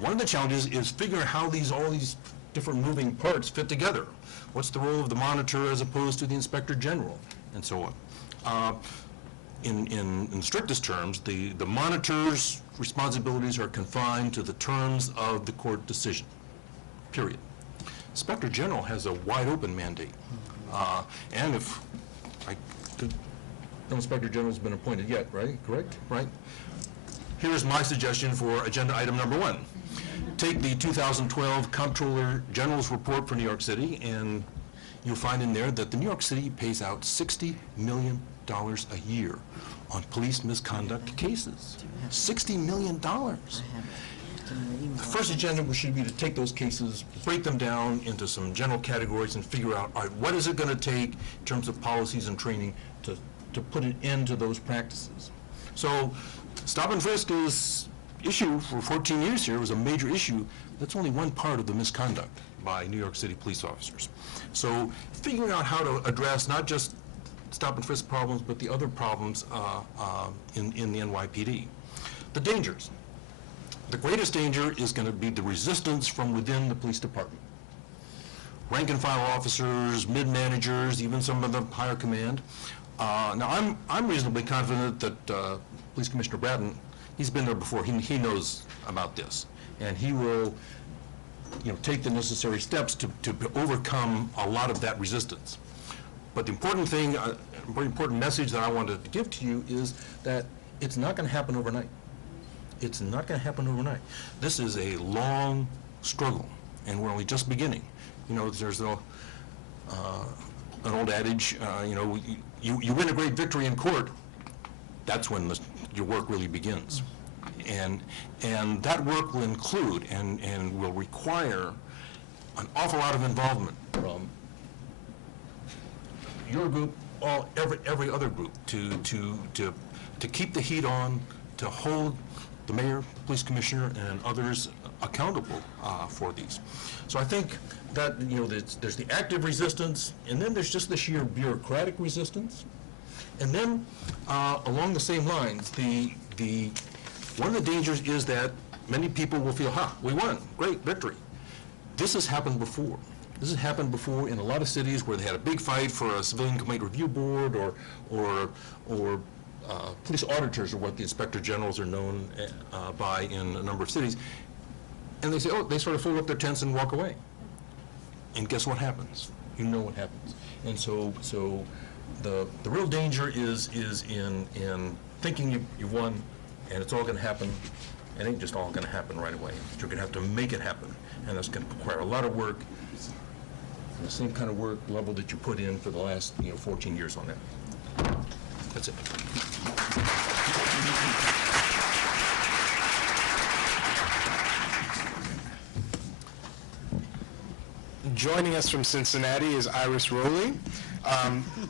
One of the challenges is figuring how all these different moving parts fit together. What's the role of the monitor as opposed to the inspector general, and so on. In strictest terms, the monitor's responsibilities are confined to the terms of the court decision, period. Inspector general has a wide open mandate. And if, no inspector general's been appointed yet, right? Correct? Right? Here's my suggestion for agenda item number 1. Take the 2012 Comptroller General's report for New York City, and you'll find in there that the New York City pays out $60 million a year on police misconduct cases. $60 million. The first agenda should be to take those cases, break them down into some general categories, and figure out, all right, what is it going to take in terms of policies and training to put an end to those practices. So Stop-and-Frisk is issue for 14 years here was a major issue. That's only one part of the misconduct by New York City police officers. So figuring out how to address not just stop-and-frisk problems, but the other problems in the NYPD. The dangers. The greatest danger is going to be the resistance from within the police department. Rank-and-file officers, mid-managers, even some of the higher command. Now, I'm reasonably confident that Police Commissioner Bratton, he's been there before. He knows about this, and he will, take the necessary steps to overcome a lot of that resistance. But the important thing, a very important message that I wanted to give to you is that it's not going to happen overnight. It's not going to happen overnight. This is a long struggle, and we're only just beginning. There's an old adage, you win a great victory in court, that's when your work really begins. And that work will include and will require an awful lot of involvement from your group, every other group, to keep the heat on, to hold the mayor, police commissioner, and others accountable for these. So I think that there's the active resistance, and then there's just the sheer bureaucratic resistance. And then, along the same lines, one of the dangers is that many people will feel, we won, great, victory. This has happened before. This has happened before in a lot of cities where they had a big fight for a civilian complaint review board, or police auditors are what the inspector generals are known by in a number of cities. And they say, they sort of fold up their tents and walk away. And guess what happens? You know what happens. And so the real danger is in thinking you won and it's all going to happen. It ain't just all going to happen right away. You're going to have to make it happen. And that's going to require a lot of work, the same kind of work level that you put in for the last 14 years on that. That's it. Joining us from Cincinnati is Iris Rowley.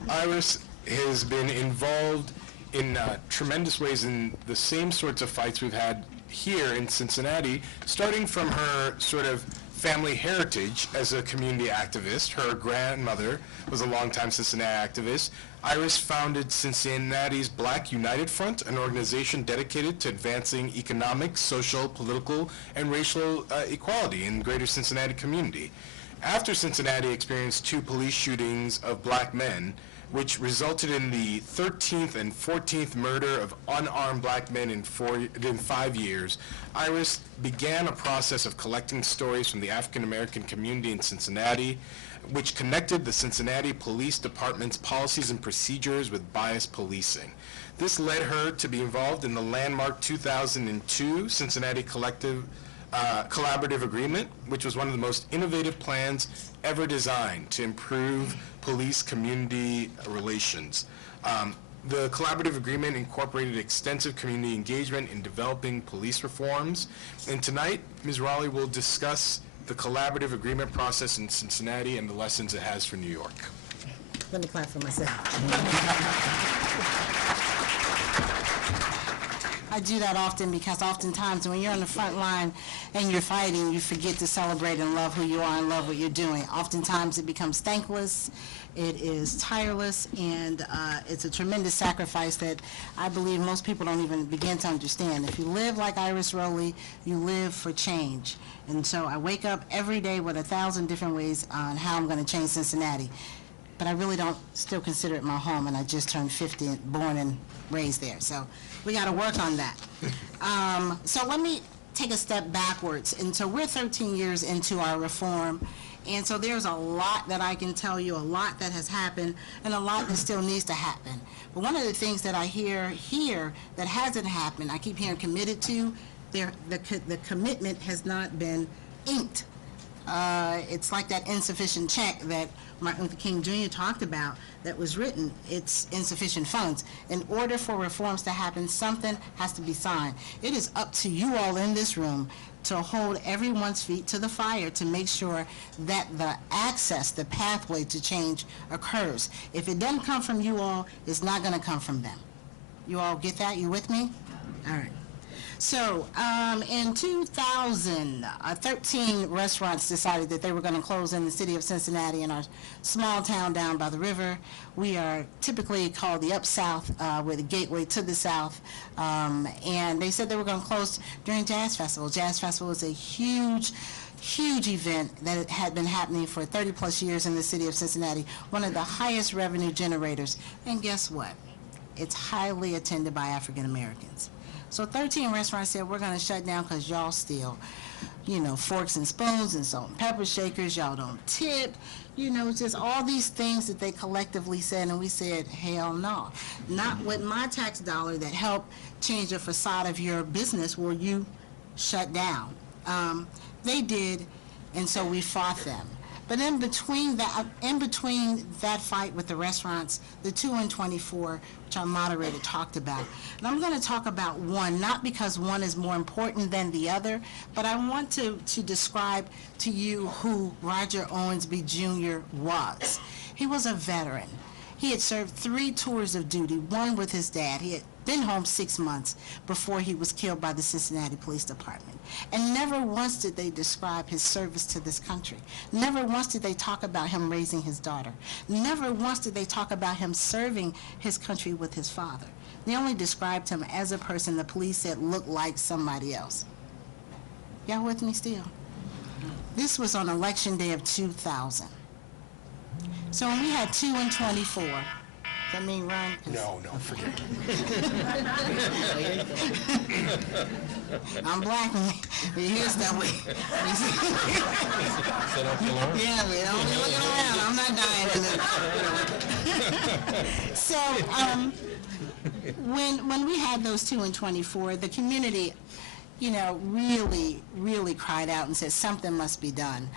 Iris has been involved in tremendous ways in the same sorts of fights we've had here in Cincinnati, starting from her sort of family heritage as a community activist. Her grandmother was a longtime Cincinnati activist. Iris founded Cincinnati's Black United Front, an organization dedicated to advancing economic, social, political, and racial equality in the greater Cincinnati community. After Cincinnati experienced 2 police shootings of black men, which resulted in the 13th and 14th murder of unarmed black men in 5 years, Iris began a process of collecting stories from the African American community in Cincinnati, which connected the Cincinnati Police Department's policies and procedures with biased policing. This led her to be involved in the landmark 2002 Cincinnati Collaborative Agreement, which was one of the most innovative plans ever designed to improve police-community relations. The collaborative agreement incorporated extensive community engagement in developing police reforms. And tonight, Ms. Rowley will discuss the collaborative agreement process in Cincinnati and the lessons it has for New York. Let me clap for myself. I do that often because oftentimes when you're on the front line and you're fighting, you forget to celebrate and love who you are and love what you're doing. Oftentimes it becomes thankless, it is tireless, and it's a tremendous sacrifice that I believe most people don't even begin to understand. If you live like Iris Rowley, you live for change. And so I wake up every day with 1,000 different ways on how I'm going to change Cincinnati. But I really don't still consider it my home, and I just turned 50 and born and raised there. So we got to work on that. So let me take a step backwards. And so we're 13 years into our reform, and so there's a lot that I can tell you, a lot that has happened, and a lot that still needs to happen. But one of the things that I hear here that hasn't happened, I keep hearing committed to, the commitment has not been inked. It's like that insufficient check that Martin Luther King Jr. talked about that was written. It's insufficient funds. In order for reforms to happen, something has to be signed. It is up to you all in this room to hold everyone's feet to the fire to make sure that the access, the pathway to change occurs. If it doesn't come from you all, it's not going to come from them. You all get that? You with me? All right. So in 2000, 13 restaurants decided that they were going to close in the city of Cincinnati, in our small town down by the river. We are typically called the Up South. We're the gateway to the South. And they said they were going to close during Jazz Festival. Jazz Festival is a huge event that had been happening for 30 plus years in the city of Cincinnati, one of the highest revenue generators. And guess what? It's highly attended by African Americans. So 13 restaurants said, we're going to shut down because y'all steal, forks and spoons and salt and pepper shakers. Y'all don't tip. Just all these things that they collectively said. And we said, hell no. Not with my tax dollar that helped change the facade of your business will you shut down. They did, and so we fought them. But in between that fight with the restaurants, the 2 and 24, which our moderator talked about. And I'm going to talk about one, not because one is more important than the other, but I want to describe to you who Roger Owensby Jr. was. He was a veteran. He had served 3 tours of duty, one with his dad. He had been home 6 months before he was killed by the Cincinnati Police Department. And never once did they describe his service to this country. Never once did they talk about him raising his daughter. Never once did they talk about him serving his country with his father. They only described him as a person the police said looked like somebody else. Y'all with me still? This was on election day of 2000. So when we had 2 and 24, does that mean run? No, forget I'm black, and you hear stuff. Set off the alarm. Yeah, we don't be looking around. I'm not dying. So when we had those 2 and 24, the community, really cried out and said something must be done.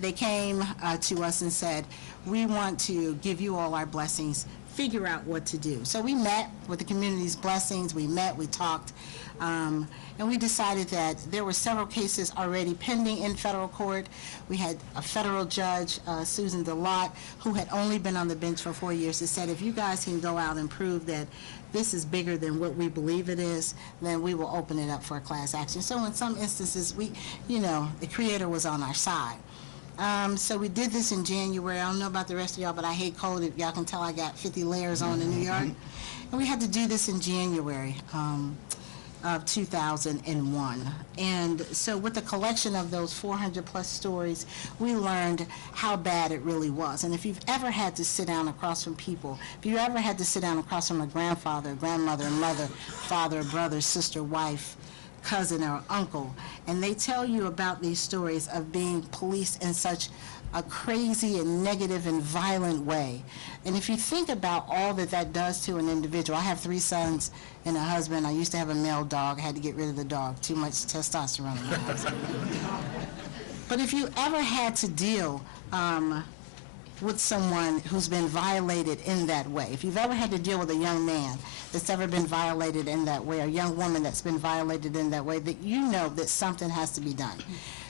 They came to us and said, we want to give you all our blessings, figure out what to do. So we met with the community's blessings, we talked, and we decided that there were several cases already pending in federal court. We had a federal judge, Susan DeLotte, who had only been on the bench for 4 years, that said, if you guys can go out and prove that this is bigger than what we believe it is, then we will open it up for a class action. So in some instances, the Creator was on our side. So we did this in January. I don't know about the rest of y'all, but I hate cold. Y'all can tell I got 50 layers on in New York. And we had to do this in January of 2001. And so with the collection of those 400 plus stories, we learned how bad it really was. And if you've ever had to sit down across from people, if you ever had to sit down across from a grandfather, grandmother, mother, father, brother, sister, wife, cousin, or uncle, and they tell you about these stories of being policed in such a crazy and negative and violent way. And if you think about all that does to an individual, I have 3 sons and a husband. I used to have a male dog. I had to get rid of the dog. Too much testosterone in the house. But if you ever had to deal with someone who's been violated in that way, if you've ever had to deal with a young man that's ever been violated in that way, or a young woman that's been violated in that way, that you know that something has to be done.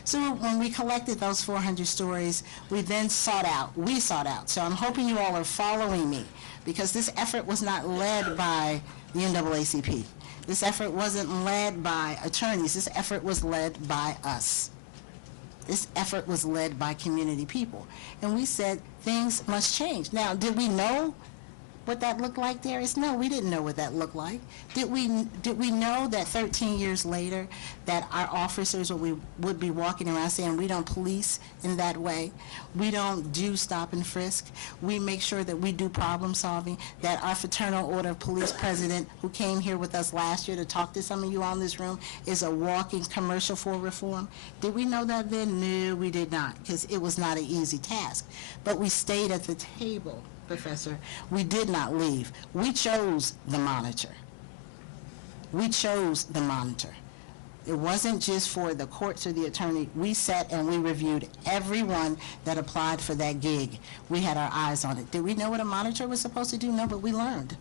So when we collected those 400 stories, we sought out, so I'm hoping you all are following me, because this effort was not led by the NAACP. This effort wasn't led by attorneys. This effort was led by us. This effort was led by community people. And we said things must change. Now, did we know what that looked like, Darius? No, we didn't know what that looked like. Did we know that 13 years later that our officers would be walking around saying we don't police in that way, we don't do stop and frisk, we make sure that we do problem solving, that our Fraternal Order of Police president, who came here with us last year to talk to some of you all in this room, is a walking commercial for reform? Did we know that then? No, we did not, because it was not an easy task. But we stayed at the table, Professor. We did not leave. We chose the monitor. We chose the monitor. It wasn't just for the courts or the attorney. We sat and we reviewed everyone that applied for that gig. We had our eyes on it. Did we know what a monitor was supposed to do? No, but we learned.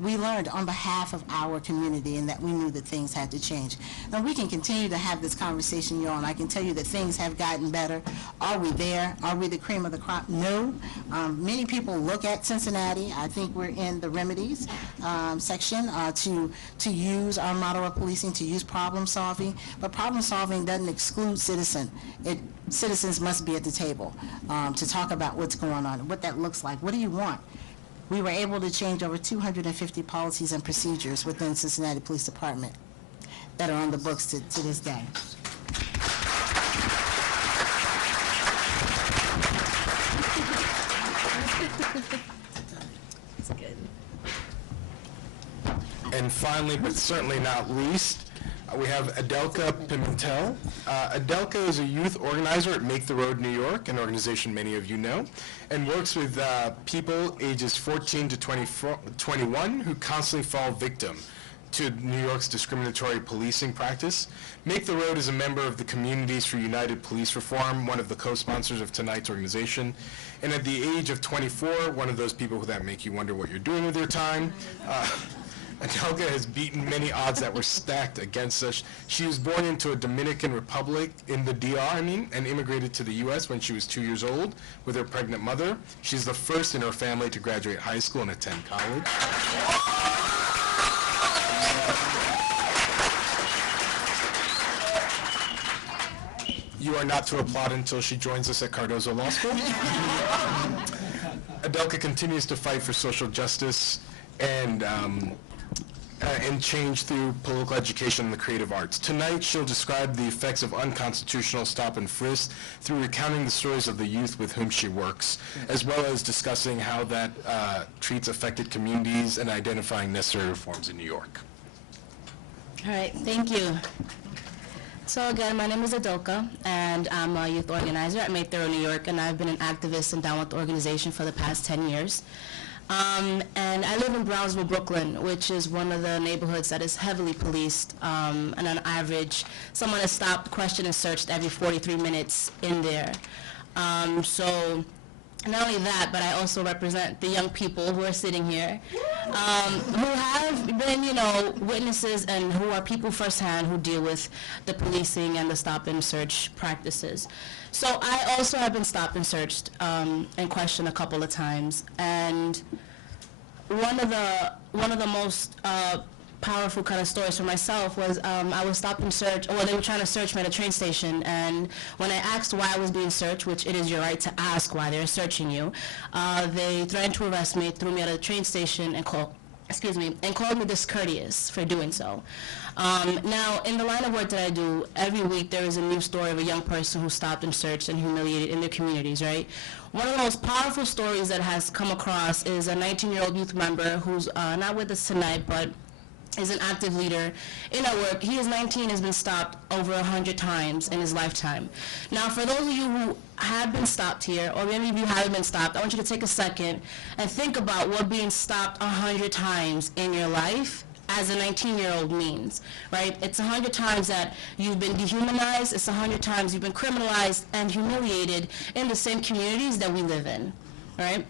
We learned on behalf of our community, and that we knew that things had to change. Now, we can continue to have this conversation, y'all, and I can tell you that things have gotten better. Are we there? Are we the cream of the crop? No. Many people look at Cincinnati. I think we're in the remedies section to use our model of policing, to use problem solving. But problem solving doesn't exclude citizens must be at the table to talk about what's going on, what that looks like. What do you want? We were able to change over 250 policies and procedures within Cincinnati Police Department that are on the books to this day. That's good. And finally, but certainly not least, we have Adelka Pimentel. Adelka is a youth organizer at Make the Road New York, an organization many of you know, and works with people ages 14 to 21 who constantly fall victim to New York's discriminatory policing practice. Make the Road is a member of the Communities for United Police Reform, one of the co-sponsors of tonight's organization. And at the age of 24, one of those people that make you wonder what you're doing with your time, Adelka has beaten many odds that were stacked against us. She was born into a Dominican Republic, in the DR, and immigrated to the U.S. when she was 2 years old with her pregnant mother. She's the first in her family to graduate high school and attend college. You are not to applaud until she joins us at Cardozo Law School. Adelka continues to fight for social justice and change through political education and the creative arts. Tonight, she'll describe the effects of unconstitutional stop and frisk through recounting the stories of the youth with whom she works, as well as discussing how that treats affected communities and identifying necessary reforms in New York. All right, thank you. So again, my name is Adelka, and I'm a youth organizer at Mayfair, New York, and I've been an activist and down with the organization for the past 10 years. And I live in Brownsville, Brooklyn, which is one of the neighborhoods that is heavily policed, and on average, someone is stopped, questioned, and searched every 43 minutes in there. So not only that, but I also represent the young people who are sitting here, who have been, witnesses and who are people firsthand who deal with the policing and the stop and search practices. So I also have been stopped and searched and questioned a couple of times, and one of the most powerful kind of stories for myself was I was stopped and searched, or they were trying to search me at a train station, and when I asked why I was being searched, which it is your right to ask why they're searching you, they threatened to arrest me, threw me at a train station, and called me discourteous for doing so. Now, in the line of work that I do, every week there is a new story of a young person who stopped and searched and humiliated in their communities, right? One of the most powerful stories that has come across is a 19-year-old youth member who's not with us tonight, but is an active leader in our work. He is 19, has been stopped over 100 times in his lifetime. Now, for those of you who have been stopped here, or many of you haven't been stopped, I want you to take a second and think about what being stopped 100 times in your life as a 19-year-old means, right? It's 100 times that you've been dehumanized, it's 100 times you've been criminalized and humiliated in the same communities that we live in, right?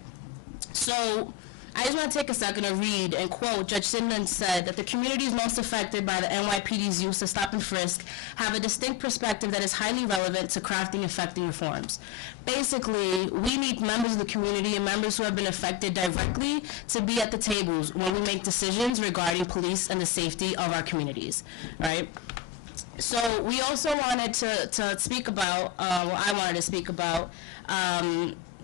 So I just want to take a second to read and quote Judge Sindlin said that the communities most affected by the NYPD's use of stop and frisk have a distinct perspective that is highly relevant to crafting effective reforms. Basically, we need members of the community and members who have been affected directly to be at the tables when we make decisions regarding police and the safety of our communities, right? So we also wanted to speak about, I wanted to speak about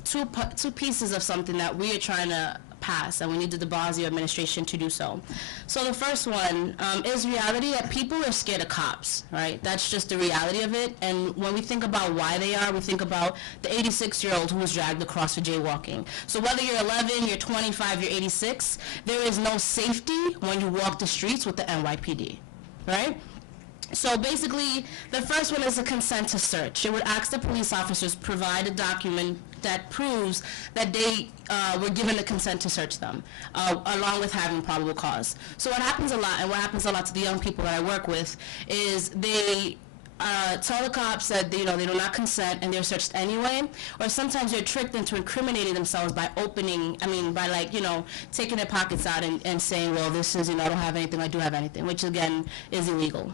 two pieces of something that we are trying to pass, and we need the de Blasio administration to do so. So the first one is reality that people are scared of cops, right? That's just the reality of it. And when we think about why they are, we think about the 86-year-old who was dragged across for jaywalking. So whether you're 11, you're 25, you're 86, there is no safety when you walk the streets with the NYPD, right? So basically, the first one is a consent to search. It would ask the police officers provide a document that proves that they were given the consent to search them, along with having probable cause. So what happens a lot, and what happens a lot to the young people that I work with, is they tell the cops that they do not consent and they're searched anyway, or sometimes they're tricked into incriminating themselves by taking their pockets out and saying, well, this is, I don't have anything, I do have anything, which again is illegal.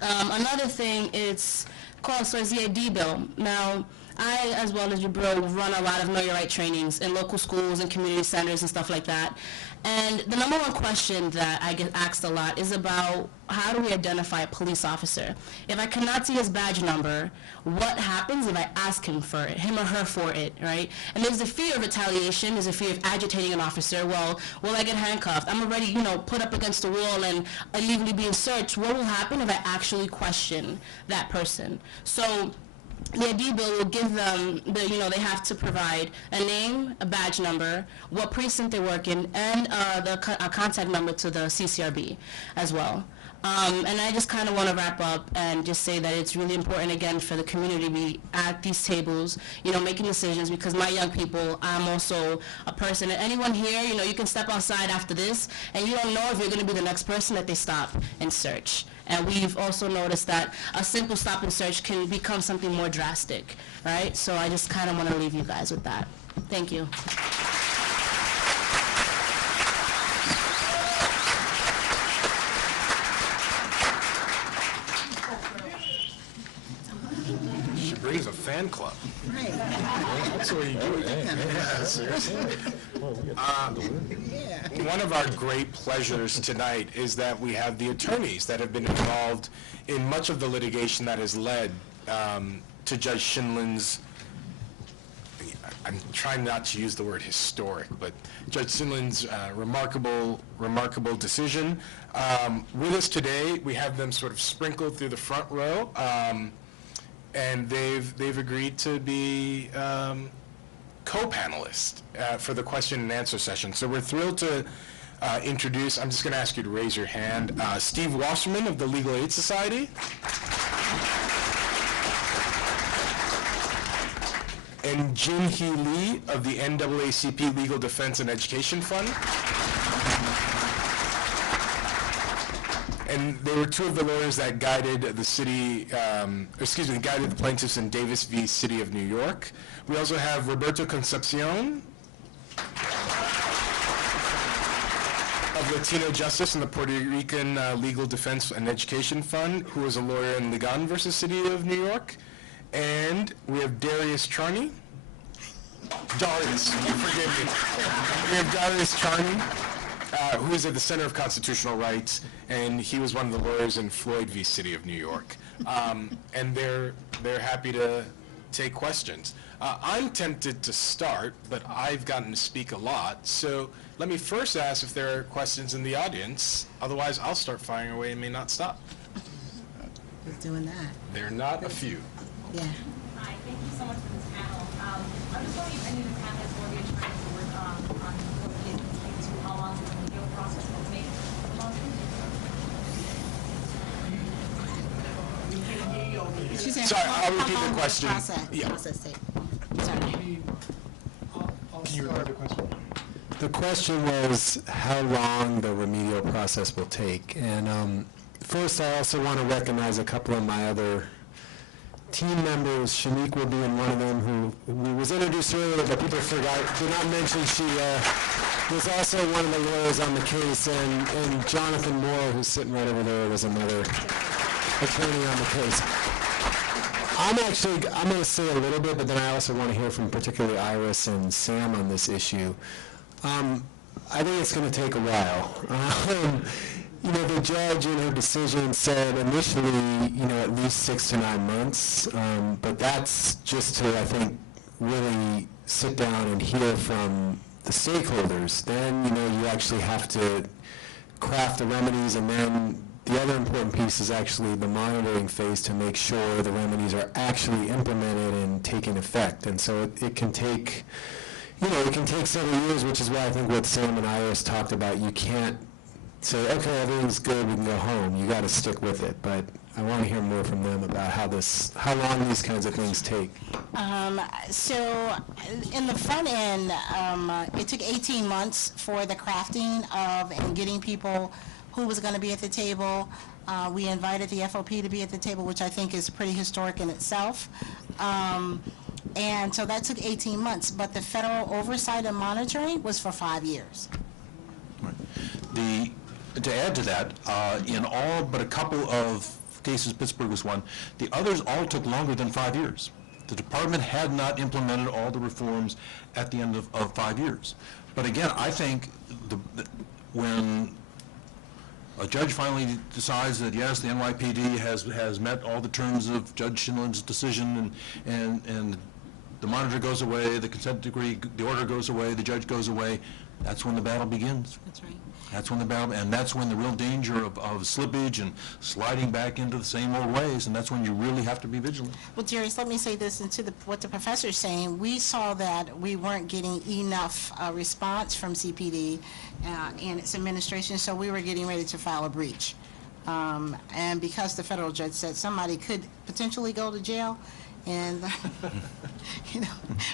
Another thing is called the ID bill. Now, I, as well as your bro, run a lot of Know Your Right trainings in local schools and community centers and stuff like that. And the number one question that I get asked a lot is about how do we identify a police officer? If I cannot see his badge number, what happens if I ask him for it, him or her for it, right? And there's a fear of retaliation, there's a fear of agitating an officer. Well, will I get handcuffed? I'm already, put up against the wall and illegally being searched. What will happen if I actually question that person? So the ID bill will give them, they have to provide a name, a badge number, what precinct they work in, and a contact number to the CCRB as well. And I just kind of want to wrap up and just say that it's really important, again, for the community to be at these tables, making decisions, because my young people, I'm also a person, and anyone here, you can step outside after this, and you don't know if you're going to be the next person that they stop and search. And we've also noticed that a simple stop and search can become something more drastic, right? So I just kind of want to leave you guys with that. Thank you. fan club. Right. That's the way you do it. Yeah, seriously. One of our great pleasures tonight is that we have the attorneys that have been involved in much of the litigation that has led to Judge Shinlin's, I'm trying not to use the word historic, but Judge Shinlin's remarkable decision. With us today, we have them sort of sprinkled through the front row, and they've agreed to be co-panelists for the question and answer session. So we're thrilled to introduce, I'm just going to ask you to raise your hand, Steve Wasserman of the Legal Aid Society. And Jin-Hee Lee of the NAACP Legal Defense and Education Fund. And they were two of the lawyers that guided the city, guided the plaintiffs in Davis v. City of New York. We also have Roberto Concepcion of Latino Justice and the Puerto Rican Legal Defense and Education Fund, who is a lawyer in Ligon versus City of New York. And we have Darius Charney. Darius, you forgive me. We have Darius Charney, who is at the Center of Constitutional Rights, and he was one of the lawyers in Floyd v. City of New York. And they're happy to take questions. I'm tempted to start, but I've gotten to speak a lot, so let me first ask if there are questions in the audience. Otherwise, I'll start firing away and may not stop. Who's doing that? There are not a few. Yeah. Hi, thank you so much for this panel. I'm just wondering if any of the panelists will be trying to work on what they think to how long the remedial process will take. She said, Sorry, I'll how repeat the long question. Yeah. Process take? Sorry. Can you repeat the question? The question was how long the remedial process will take. And first, I also want to recognize a couple of my other team members. Shanique will be in one of them, who was introduced earlier, but people did not mention she was also one of the lawyers on the case, and Jonathan Moore, who's sitting right over there, was another attorney on the case. I'm going to say a little bit, but then I also want to hear from particularly Iris and Sam on this issue. I think it's going to take a while. The judge in her decision said initially, at least 6 to 9 months, but that's just to, I think, really sit down and hear from the stakeholders. Then, you actually have to craft the remedies, and then the other important piece is actually the monitoring phase to make sure the remedies are actually implemented and taking effect. And so it can take, it can take several years, which is why I think what Sam and Iris talked about, you can't say, okay, everything's good, we can go home. You got to stick with it. But I want to hear more from them about how long these kinds of things take. So in the front end, it took 18 months for the crafting of and getting people who was going to be at the table. We invited the FOP to be at the table, which I think is pretty historic in itself. And so that took 18 months, but the federal oversight and monitoring was for 5 years. To add to that, in all but a couple of cases, Pittsburgh was one, the others all took longer than 5 years. The department had not implemented all the reforms at the end of 5 years. But again, I think when a judge finally decides that, yes, the NYPD has met all the terms of Judge Shinlin's decision, and the monitor goes away, the consent decree, the order goes away, the judge goes away, that's when the battle begins. That's right. That's when that's when the real danger of slippage and sliding back into the same old ways, and that's when you really have to be vigilant. Well, Darius, let me say this, and to what the professor's saying, we saw that we weren't getting enough response from CPD and its administration, so we were getting ready to file a breach. And because the federal judge said somebody could potentially go to jail, and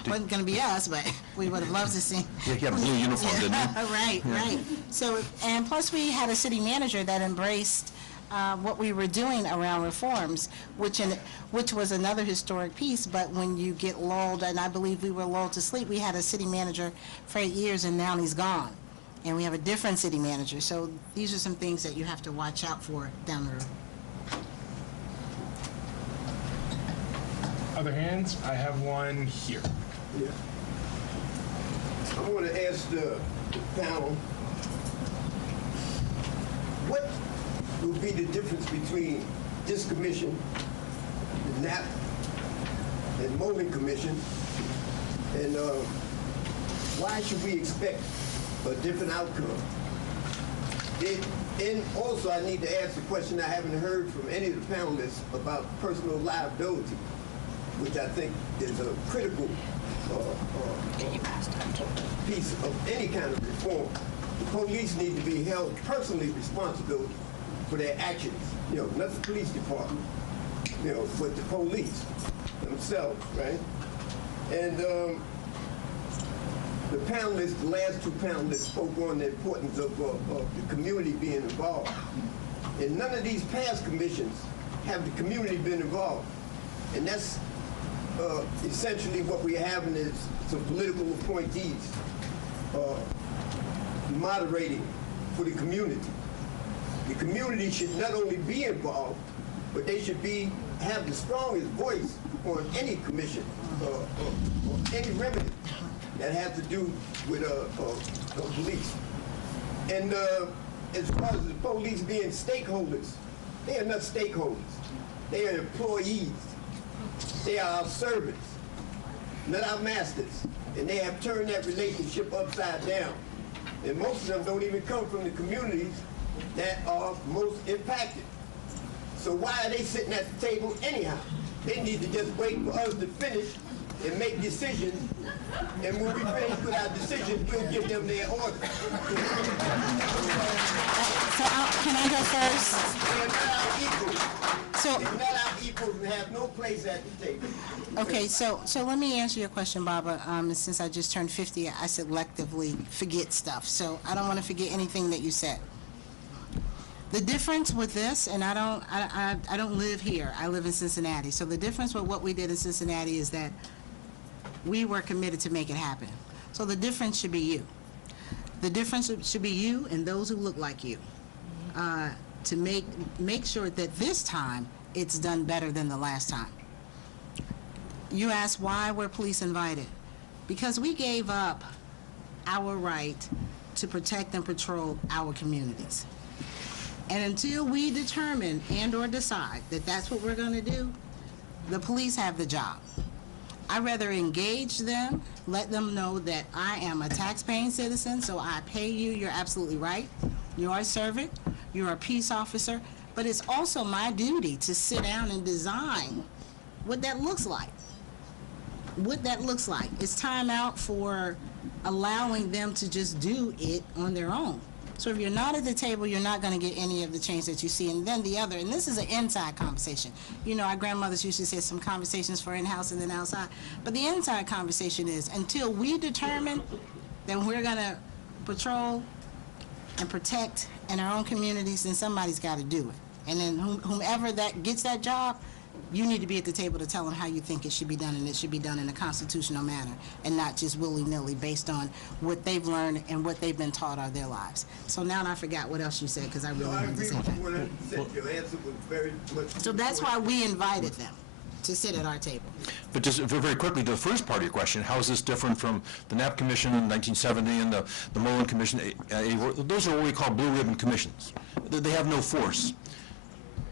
wasn't going to be us, but we would have loved to see. Yeah, he had a blue uniform, didn't Right, he? right. So, and plus we had a city manager that embraced what we were doing around reforms, which was another historic piece. But when you get lulled, and I believe we were lulled to sleep, we had a city manager for 8 years, and now he's gone, and we have a different city manager. So these are some things that you have to watch out for down the road. other hands? I have one here. Yeah. I want to ask the panel, what will be the difference between this commission, the NAP and Molding Commission, and why should we expect a different outcome? And also, I need to ask a question I haven't heard from any of the panelists about personal liability, which I think is a critical piece of any kind of reform. The police need to be held personally responsible for their actions. You know, not the police department, you know, but the police themselves, right? And the panelists, the last two panelists spoke on the importance of the community being involved. In none of these past commissions have the community been involved. And that's essentially what we're having is some political appointees moderating for the community. The community should not only be involved, but they should have the strongest voice on any commission or any remedy that has to do with police. And as far as the police being stakeholders, they are not stakeholders. They are employees. They are our servants, not our masters. And they have turned that relationship upside down. And most of them don't even come from the communities that are most impacted. So why are they sitting at the table anyhow? They need to just wait for us to finish and make decisions, and when we finish with our decisions, we'll give them their order. So can I go first? They're not our equals. So, They're not our equals and have no place at the table. okay, so let me answer your question, Barbara. Since I just turned 50, I selectively forget stuff, so I don't want to forget anything that you said. The difference with this, and I don't live here. I live in Cincinnati. So the difference with what we did in Cincinnati is that we were committed to make it happen. So the difference should be you. The difference should be you and those who look like you, to make sure that this time it's done better than the last time. You asked why were police invited? Because we gave up our right to protect and patrol our communities. And until we determine and or decide that that's what we're going to do, the police have the job. I'd rather engage them, let them know that I am a tax-paying citizen, so I pay you, you're absolutely right. You're a servant, you're a peace officer, but it's also my duty to sit down and design what that looks like. What that looks like. It's time out for allowing them to just do it on their own. So if you're not at the table, you're not going to get any of the change that you see. And then the other, and this is an inside conversation. You know, our grandmothers used to say some conversations for in-house and then outside. But the inside conversation is, until we determine that we're going to patrol and protect in our own communities, then somebody's got to do it. And then whomever that gets that job, you need to be at the table to tell them how you think it should be done, and it should be done in a constitutional manner and not just willy-nilly based on what they've learned and what they've been taught are their lives. So now I forgot what else you said because I really wanted to say that. I agree with you 100%. Your answer was very much. So that's why we invited them to sit at our table. But just very quickly, to the first part of your question, how is this different from the Knapp Commission in 1970 and the Mullen Commission? Those are what we call blue ribbon commissions. They have no force.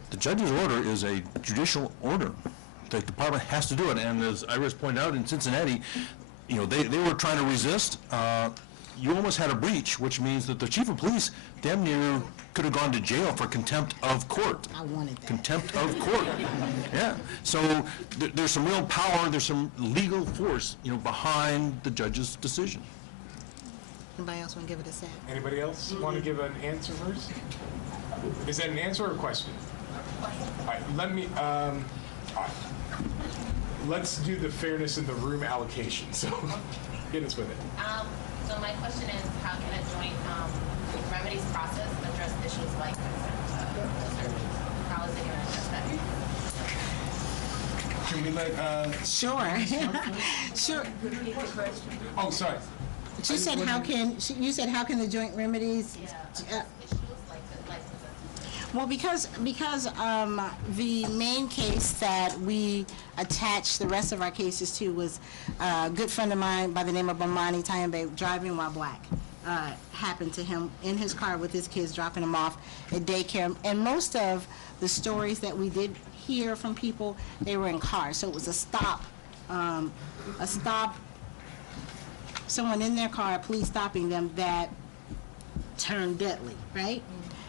The judge's order is a judicial order. The department has to do it, and as Iris pointed out, in Cincinnati, you know, they were trying to resist. You almost had a breach, which means that the chief of police damn near could have gone to jail for contempt of court. I wanted that. Contempt of court. Yeah. So there's some real power, there's some legal force, you know, behind the judge's decision. Anybody else want to give it a say? Anybody else want to give an answer first? Is that an answer or a question? All right, let me, all right. Let's do the fairness in the room allocation, so get us with it. So my question is, how can a joint remedies process address issues like this? How is it going to address that? Can we let, Sure. Sure. oh, sorry. She said, how can, you said, how can the joint remedies? Issues like this. Well, because the main case that we attached the rest of our cases to was a good friend of mine by the name of Bomani Tayambe driving while black. Happened to him in his car with his kids, dropping them off at daycare. And most of the stories that we did hear from people, they were in cars. So it was a stop, someone in their car, police stopping them, that turned deadly, right?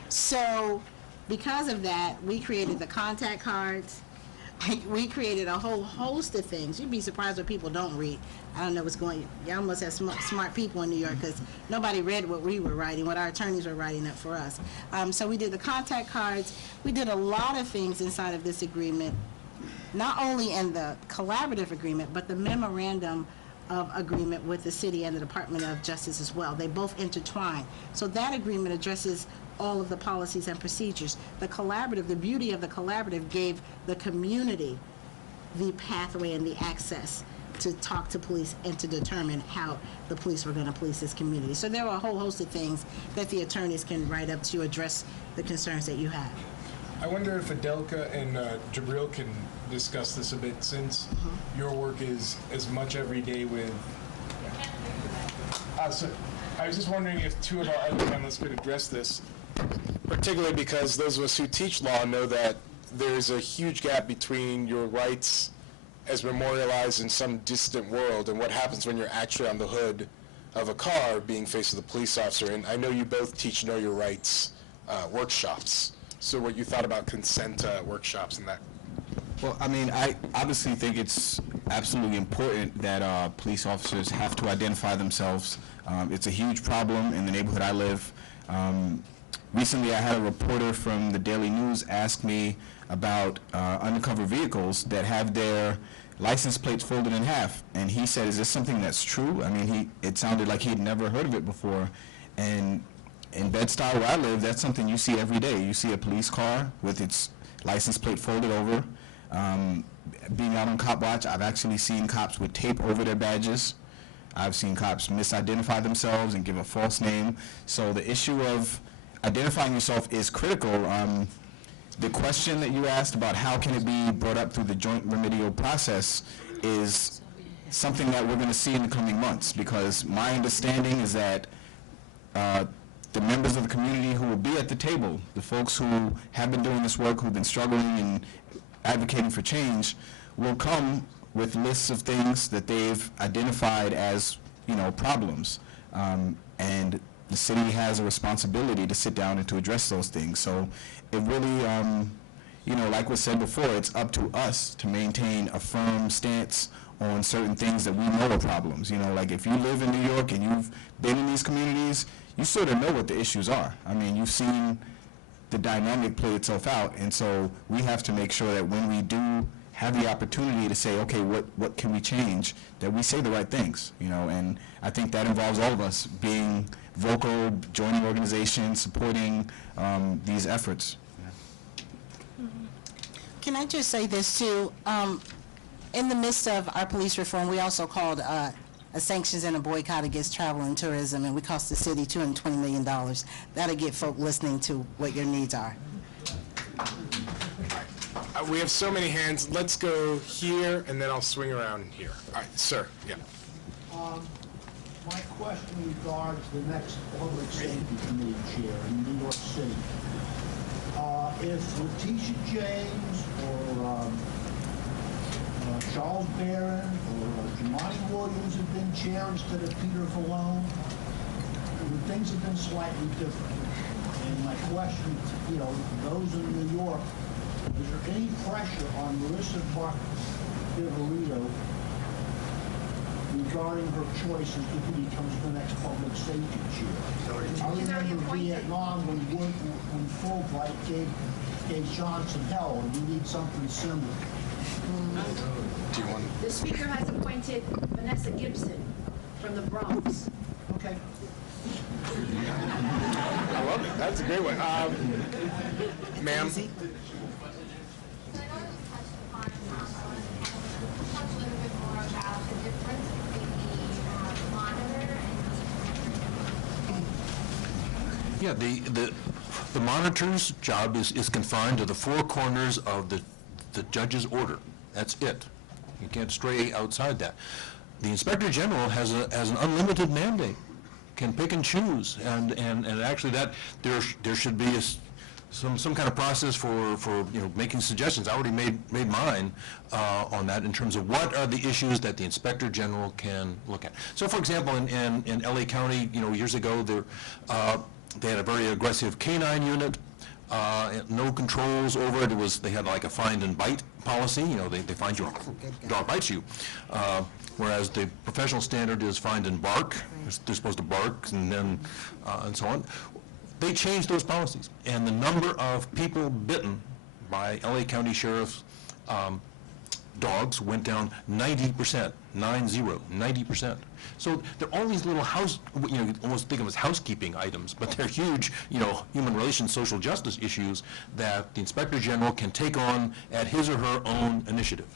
So because of that, we created the contact cards. We created a whole host of things. You'd be surprised what people don't read. I don't know what's going on. Y'all must have smart people in New York, because nobody read what we were writing, what our attorneys were writing up for us. So we did the contact cards. We did a lot of things inside of this agreement, not only in the collaborative agreement, but the memorandum of agreement with the city and the Department of Justice as well. They both intertwine. So that agreement addresses all of the policies and procedures. The collaborative, the beauty of the collaborative, gave the community the pathway and the access to talk to police and to determine how the police were going to police this community. So there are a whole host of things that the attorneys can write up to address the concerns that you have. I wonder if Adelka and Jabril can discuss this a bit, since your work is as much every day with... So I was just wondering if two of our other panelists could address this, particularly because those of us who teach law know that there's a huge gap between your rights as memorialized in some distant world and what happens when you're actually on the hood of a car being faced with a police officer. And I know you both teach Know Your Rights workshops. So what you thought about consent workshops and that? Well, I mean, I obviously think it's absolutely important that police officers have to identify themselves. It's a huge problem in the neighborhood I live. Recently, I had a reporter from the Daily News ask me about undercover vehicles that have their license plates folded in half, and he said, "Is this something that's true?" I mean, it sounded like he'd never heard of it before, and in Bed-Stuy, where I live, that's something you see every day. You see a police car with its license plate folded over. Being out on cop watch, I've actually seen cops with tape over their badges. I've seen cops misidentify themselves and give a false name. So the issue of identifying yourself is critical. The question that you asked about how can it be brought up through the joint remedial process is something that we're going to see in the coming months, because my understanding is that the members of the community who will be at the table, the folks who have been doing this work, who've been struggling and advocating for change, will come with lists of things that they've identified as, problems. And the city has a responsibility to sit down and to address those things. So it really, like was said before, it's up to us to maintain a firm stance on certain things that we know are problems. Like if you live in New York and you've been in these communities, you sort of know what the issues are. I mean, you've seen the dynamic play itself out, and so we have to make sure that when we do have the opportunity to say, okay, what can we change, that we say the right things, and I think that involves all of us being vocal, joining organizations, supporting these efforts. Can I just say this too? In the midst of our police reform, we also called a sanctions and a boycott against travel and tourism, and we cost the city $220 million. That'll get folk listening to what your needs are. We have so many hands. Let's go here, and then I'll swing around here. All right, sir. Yeah. My question regards the next Public Safety Committee chair in New York City. If Letitia James or Charles Barron or Jemani Williams had been chair instead of Peter Valone, things have been slightly different. And my question, those in New York, is there any pressure on Marissa Bark-Viverito regarding her choices if he becomes the next public safety chair? I remember Vietnam when Fulbright gave Johnson hell, and we need something similar. The speaker has appointed Vanessa Gibson from the Bronx. Okay. I love it. That's a great one. Ma'am? Yeah, the the monitor's job is confined to the four corners of the judge's order. That's it. You can't stray outside that. The Inspector General has an unlimited mandate, can pick and choose, and actually that there should be some kind of process for making suggestions. I already made mine on that in terms of what are the issues that the Inspector General can look at. So, for example, in LA County, years ago, they had a very aggressive canine unit. No controls over it. They had like a find and bite policy. They find you, dog bites you. Whereas the professional standard is find and bark. They're supposed to bark and then and so on. They changed those policies, and the number of people bitten by LA County sheriff's dogs went down 90%, 90%. So there are all these little almost think of as housekeeping items, but they're huge, human relations, social justice issues that the Inspector General can take on at his or her own initiative.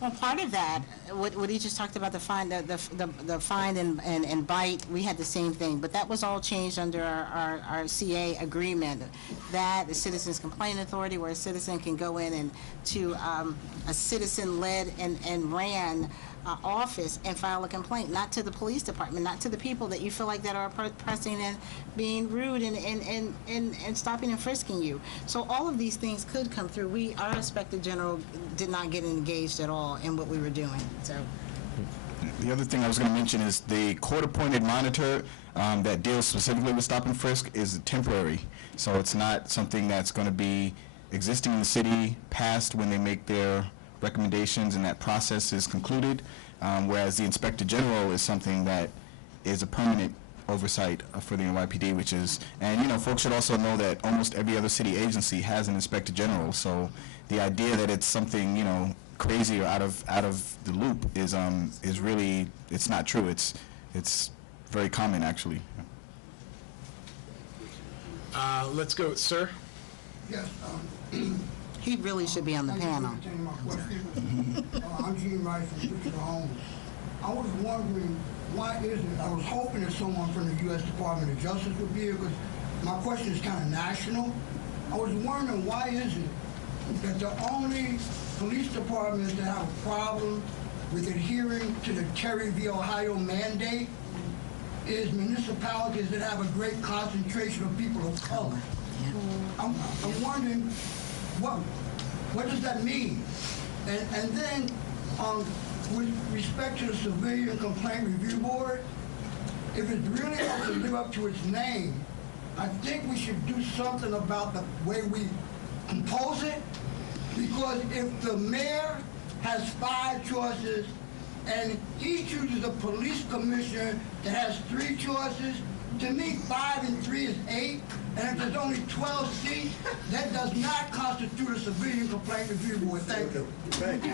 Well, part of that, what he just talked about, the fine, the fine and bite, we had the same thing, but that was all changed under our CA agreement, that the Citizens Complaint Authority, where a citizen can go in and to a citizen-led and ran office and file a complaint, not to the police department, not to the people that you feel like that are pressing and being rude and stopping and frisking you. So all of these things could come through. Our Inspector General did not get engaged at all in what we were doing. So the other thing I was going to mention is the court-appointed monitor that deals specifically with stop and frisk is temporary. So it's not something that's going to be existing in the city past when they make their recommendations and that process is concluded, whereas the Inspector General is something that is a permanent oversight for the NYPD, which is, and folks should also know that almost every other city agency has an Inspector General, so the idea that it's something, crazy or out of the loop is really, it's not true. It's very common, actually. Let's go, sir. Yes, he really should be on the panel. I'm Gene Rice from District Home. I was wondering, why is it, I was hoping that someone from the U.S. Department of Justice would be here, because my question is kind of national. I was wondering, why is it that the only police departments that have a problem with adhering to the Terry v. Ohio mandate is municipalities that have a great concentration of people of color? I'm wondering, what does that mean? And then, with respect to the Civilian Complaint Review Board, if it really has to live up to its name, I think we should do something about the way we compose it, because if the mayor has 5 choices and he chooses a police commissioner that has 3 choices, to me 5 and 3 is 8, and if there's only 12 seats, that does not constitute a Civilian Complaint Review Board. Thank you. Thank you.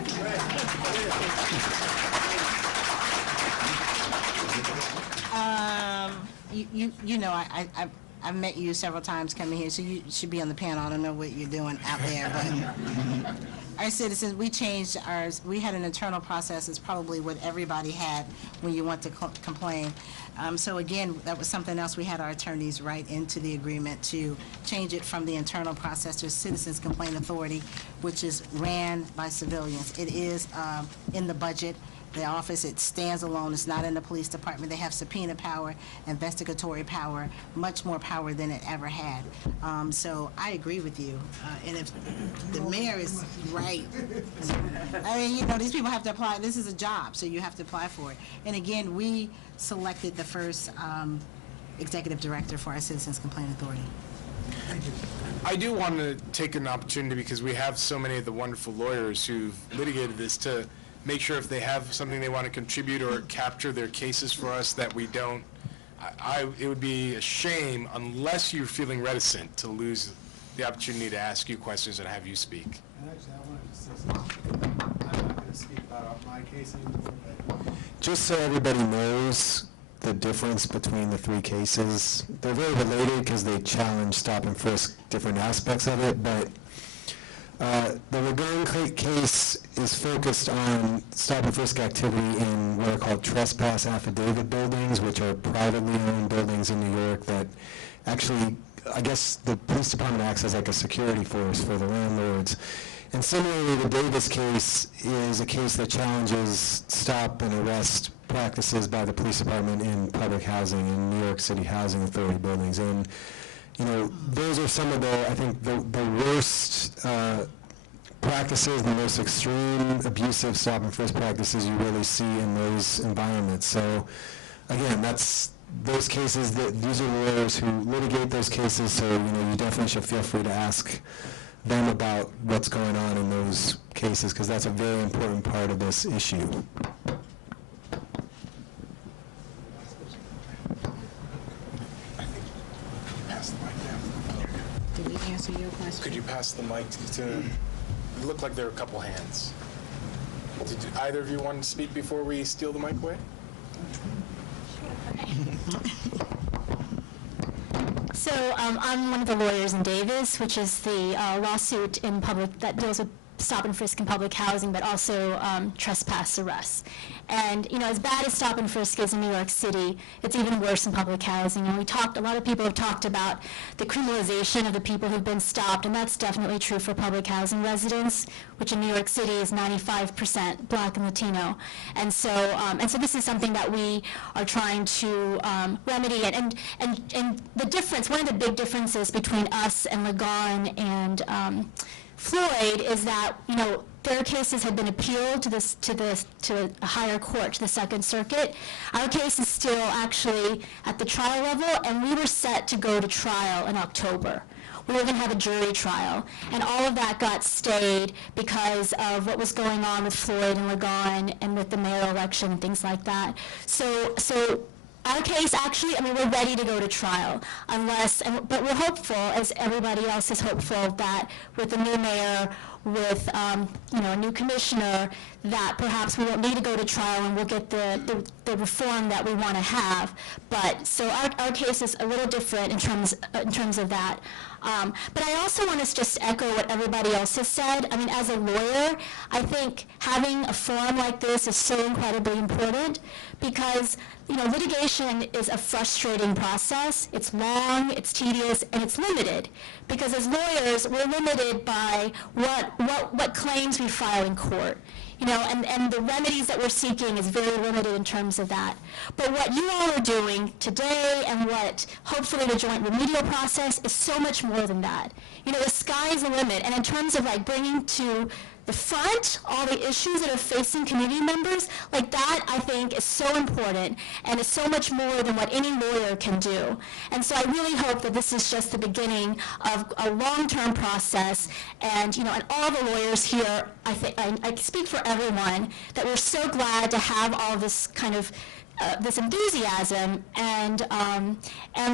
I've met you several times coming here, so you should be on the panel. I don't know what you're doing out there, but our citizens, we changed ours. We had an internal process. It's probably what everybody had when you want to complain. So again, that was something else. We had our attorneys write into the agreement to change it from the internal process to Citizens Complaint Authority, which is ran by civilians. It is in the budget. The office, it stands alone. It's not in the police department. They have subpoena power, investigatory power, much more power than it ever had. So I agree with you. And if the mayor is right, I mean, these people have to apply. This is a job, so you have to apply for it. And again, we selected the first executive director for our Citizens Complaint Authority. I do want to take an opportunity, because we have so many of the wonderful lawyers who've litigated this, to make sure if they have something they want to contribute or capture their cases for us, that we don't. It would be a shame, unless you're feeling reticent, to lose the opportunity to ask you questions and have you speak. And actually, I wanted to say something. I'm not going to speak about my case anymore, but just so everybody knows the difference between the 3 cases, they're very related because they challenge stop and frisk different aspects of it, but the Ragon case is focused on stop and frisk activity in what are called trespass affidavit buildings, which are privately owned buildings in New York that actually I guess the police department acts as like a security force for the landlords. And similarly, the Davis case is a case that challenges stop and arrest practices by the police department in public housing, in New York City Housing Authority buildings. And, you know, those are some of the, I think, the worst practices, the most extreme abusive stop and frisk practices you really see in those environments. So, again, that's those cases, these are lawyers who litigate those cases, so, you know, you definitely should feel free to ask them about what's going on in those cases, because that's a very important part of this issue. Did we answer your question? Could you pass the mic to, it looked like there were a couple hands. Did either of you want to speak before we steal the mic away? So I'm one of the lawyers in Davis, which is the lawsuit in public that deals with stop and frisk in public housing, but also trespass arrests. And, you know, as bad as stop and frisk is in New York City, it's even worse in public housing. And a lot of people have talked about the criminalization of the people who've been stopped, and that's definitely true for public housing residents, which in New York City is 95% Black and Latino. And so this is something that we are trying to remedy. And the difference, one of the big differences between us and Ligon and Floyd is that, you know, their cases had been appealed to a higher court, to the Second Circuit. Our case is still actually at the trial level, and we were set to go to trial in October. We were going to have a jury trial, and all of that got stayed because of what was going on with Floyd and Ligon and with the mayoral election and things like that. So our case, actually, I mean, we're ready to go to trial, but we're hopeful, as everybody else is hopeful, that with the new mayor, with you know, a new commissioner, that perhaps we won't need to go to trial and we'll get the reform that we want to have. But so our case is a little different in terms of that. But I also want to just echo what everybody else has said. I mean, as a lawyer, I think having a forum like this is so incredibly important because, you know, litigation is a frustrating process. It's long, it's tedious, and it's limited. Because as lawyers, we're limited by what claims we file in court. You know, and the remedies that we're seeking is very limited in terms of that. But what you all are doing today and what hopefully the joint remedial process is so much more than that. You know, the sky is the limit. And in terms of like bringing to the front all the issues that are facing community members, like that I think is so important and is so much more than what any lawyer can do. And so I really hope that this is just the beginning of a long-term process, and, you know, and all the lawyers here, I think I speak for everyone, that we're so glad to have all this kind of this enthusiasm, and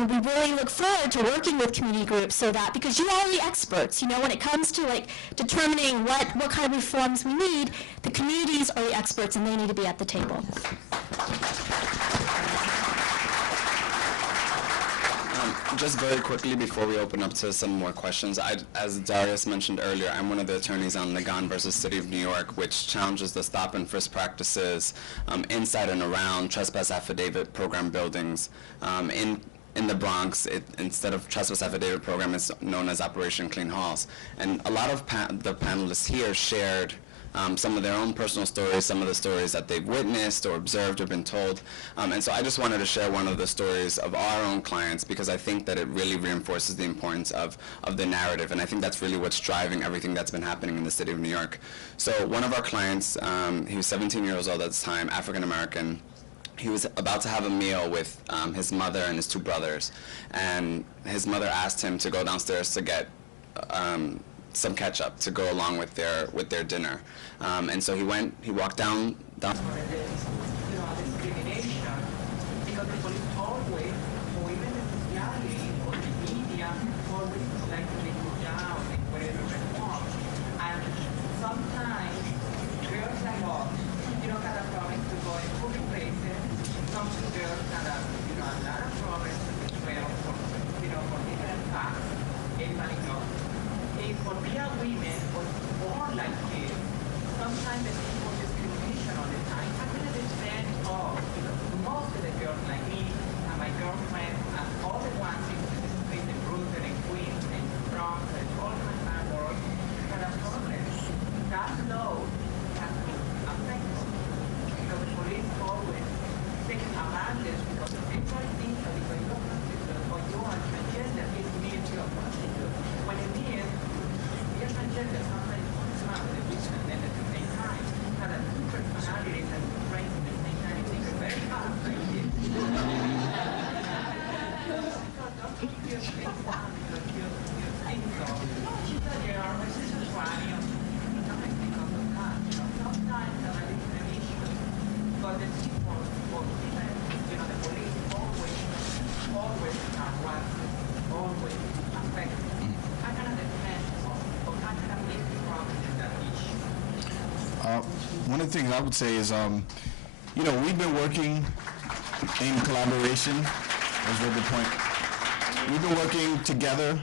we really look forward to working with community groups, so that, because you all are the experts, you know, when it comes to like determining what kind of reforms we need, the communities are the experts and they need to be at the table. Just very quickly before we open up to some more questions, as Darius mentioned earlier, I'm one of the attorneys on Ligon versus City of New York, which challenges the stop and frisk practices inside and around trespass affidavit program buildings. In the Bronx, instead of trespass affidavit program, it's known as Operation Clean Halls. And a lot of the panelists here shared some of their own personal stories, some of the stories that they've witnessed or observed or been told. And so I just wanted to share one of the stories of our own clients, because I think that it really reinforces the importance of the narrative. And I think that's really what's driving everything that's been happening in the city of New York. So one of our clients, he was 17 years old at the time, African American. He was about to have a meal with his mother and his two brothers. And his mother asked him to go downstairs to get some ketchup to go along with their dinner. And so he walked down. Because the police always, or even the society or the media, always like to make you down and whatever reform. And sometimes girls are lost, kind of promise to go in public places. Some girls kind of, a lot of promise to trail for different facts. Everybody knows. And for real women or born like this, sometimes the people discrimination all the time. I can understand all, most of the girls like me and my girlfriend and all the ones in the street, the bruised and One of the things I would say is, you know, we've been working in collaboration. That's a very good point. We've been working together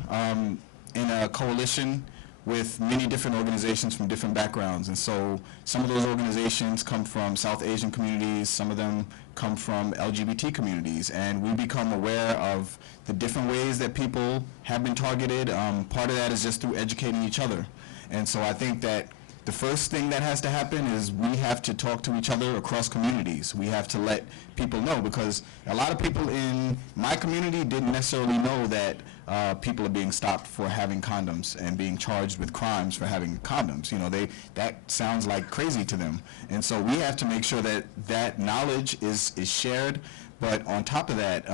in a coalition with many different organizations from different backgrounds. And so some of those organizations come from South Asian communities, some of them come from LGBT communities, and we become aware of the different ways that people have been targeted. Part of that is just through educating each other. And so I think that the first thing that has to happen is we have to talk to each other across communities. We have to let people know, because a lot of people in my community didn't necessarily know that people are being stopped for having condoms and being charged with crimes for having condoms. You know, that sounds like crazy to them. And so we have to make sure that that knowledge is shared. But on top of that,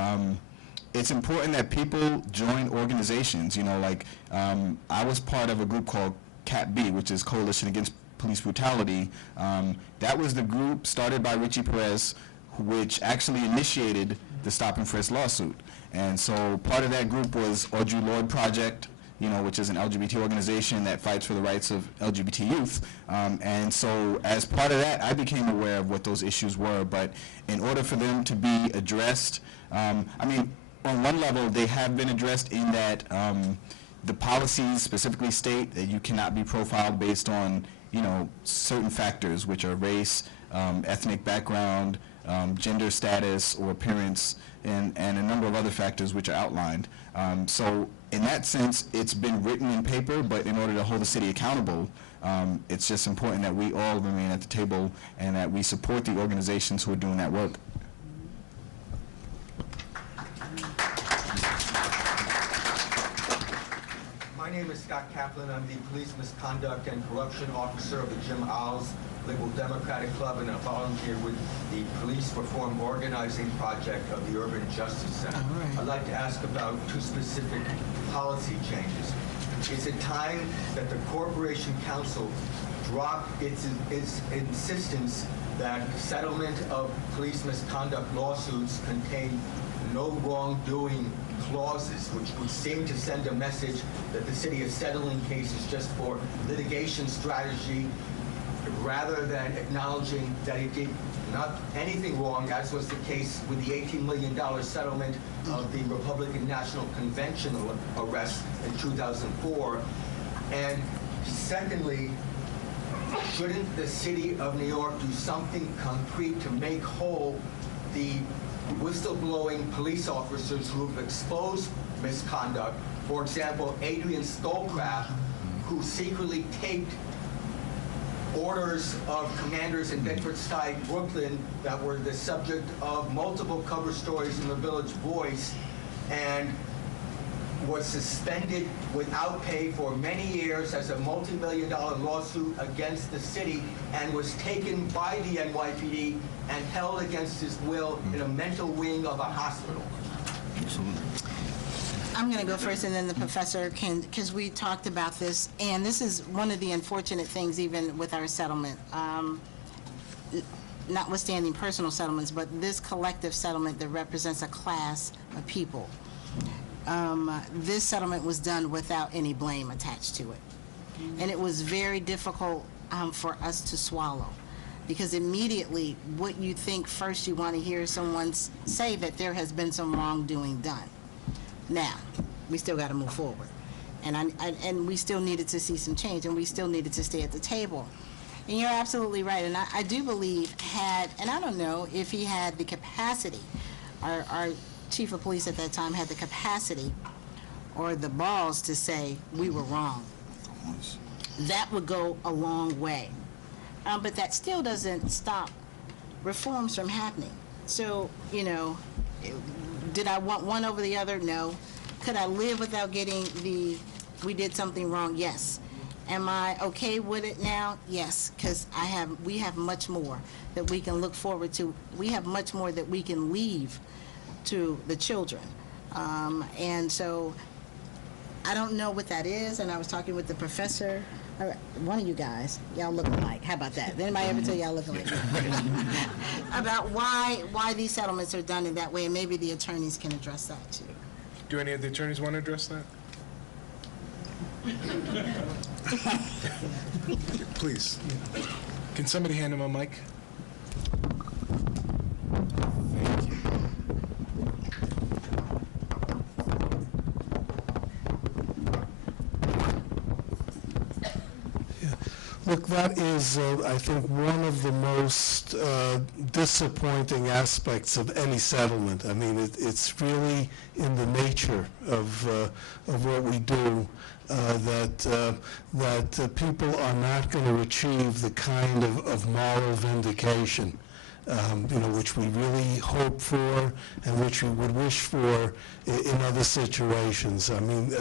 it's important that people join organizations. You know, like I was part of a group called CAP-B, which is Coalition Against Police Brutality. That was the group started by Richie Perez, which actually initiated the Stop-and-Frisk lawsuit. And so part of that group was Audre Lorde Project, you know, which is an LGBT organization that fights for the rights of LGBT youth. And so as part of that, I became aware of what those issues were. But in order for them to be addressed, I mean, on one level, they have been addressed in that the policies specifically state that you cannot be profiled based on, you know, certain factors, which are race, ethnic background, gender status or appearance, and a number of other factors which are outlined. So in that sense, it's been written in paper, but in order to hold the city accountable, it's just important that we all remain at the table and that we support the organizations who are doing that work. My name is Scott Kaplan. I'm the Police Misconduct and Corruption Officer of the Jim Owls Liberal Democratic Club, and I volunteer with the Police Reform Organizing Project of the Urban Justice Center. I'd like to ask about two specific policy changes. Is it time that the Corporation Council drop its insistence that settlement of police misconduct lawsuits contain no wrongdoing clauses, which would seem to send a message that the city is settling cases just for litigation strategy, rather than acknowledging that it did not anything wrong, as was the case with the $18 million settlement of the Republican National Convention arrest in 2004. And secondly, shouldn't the city of New York do something concrete to make whole the whistleblowing police officers who have exposed misconduct? For example, Adrian Stolcraft, who secretly taped orders of commanders in Bedford-Stuy, Brooklyn, that were the subject of multiple cover stories in the Village Voice, and was suspended without pay for many years as a multi-million-dollar lawsuit against the city, and was taken by the NYPD and held against his will in a mental wing of a hospital. I'm going to go first, and then the professor can, because we talked about this, and this is one of the unfortunate things even with our settlement. Notwithstanding personal settlements, but this collective settlement that represents a class of people. This settlement was done without any blame attached to it. And it was very difficult for us to swallow, because immediately what you think first, you want to hear someone say that there has been some wrongdoing done. Now, we still got to move forward. And we still needed to see some change, and we still needed to stay at the table. And you're absolutely right. And I do believe and I don't know if he had the capacity, our chief of police at that time had the capacity or the balls to say, we were wrong. That would go a long way. But that still doesn't stop reforms from happening. So, you know, did I want one over the other? No. Could I live without getting we did something wrong? Yes. Am I okay with it now? Yes, because we have much more that we can look forward to. We have much more that we can leave to the children. And so I don't know what that is, and I was talking with the professor. One of you guys, y'all look alike. How about that? Did anybody ever tell y'all look alike? About why these settlements are done in that way, and maybe the attorneys can address that too. Do any of the attorneys want to address that? Please. Can somebody hand him a mic? Look, that is, I think, one of the most disappointing aspects of any settlement. I mean, it's really in the nature of what we do that people are not going to achieve the kind of moral vindication, which we really hope for and which we would wish for in other situations. I mean,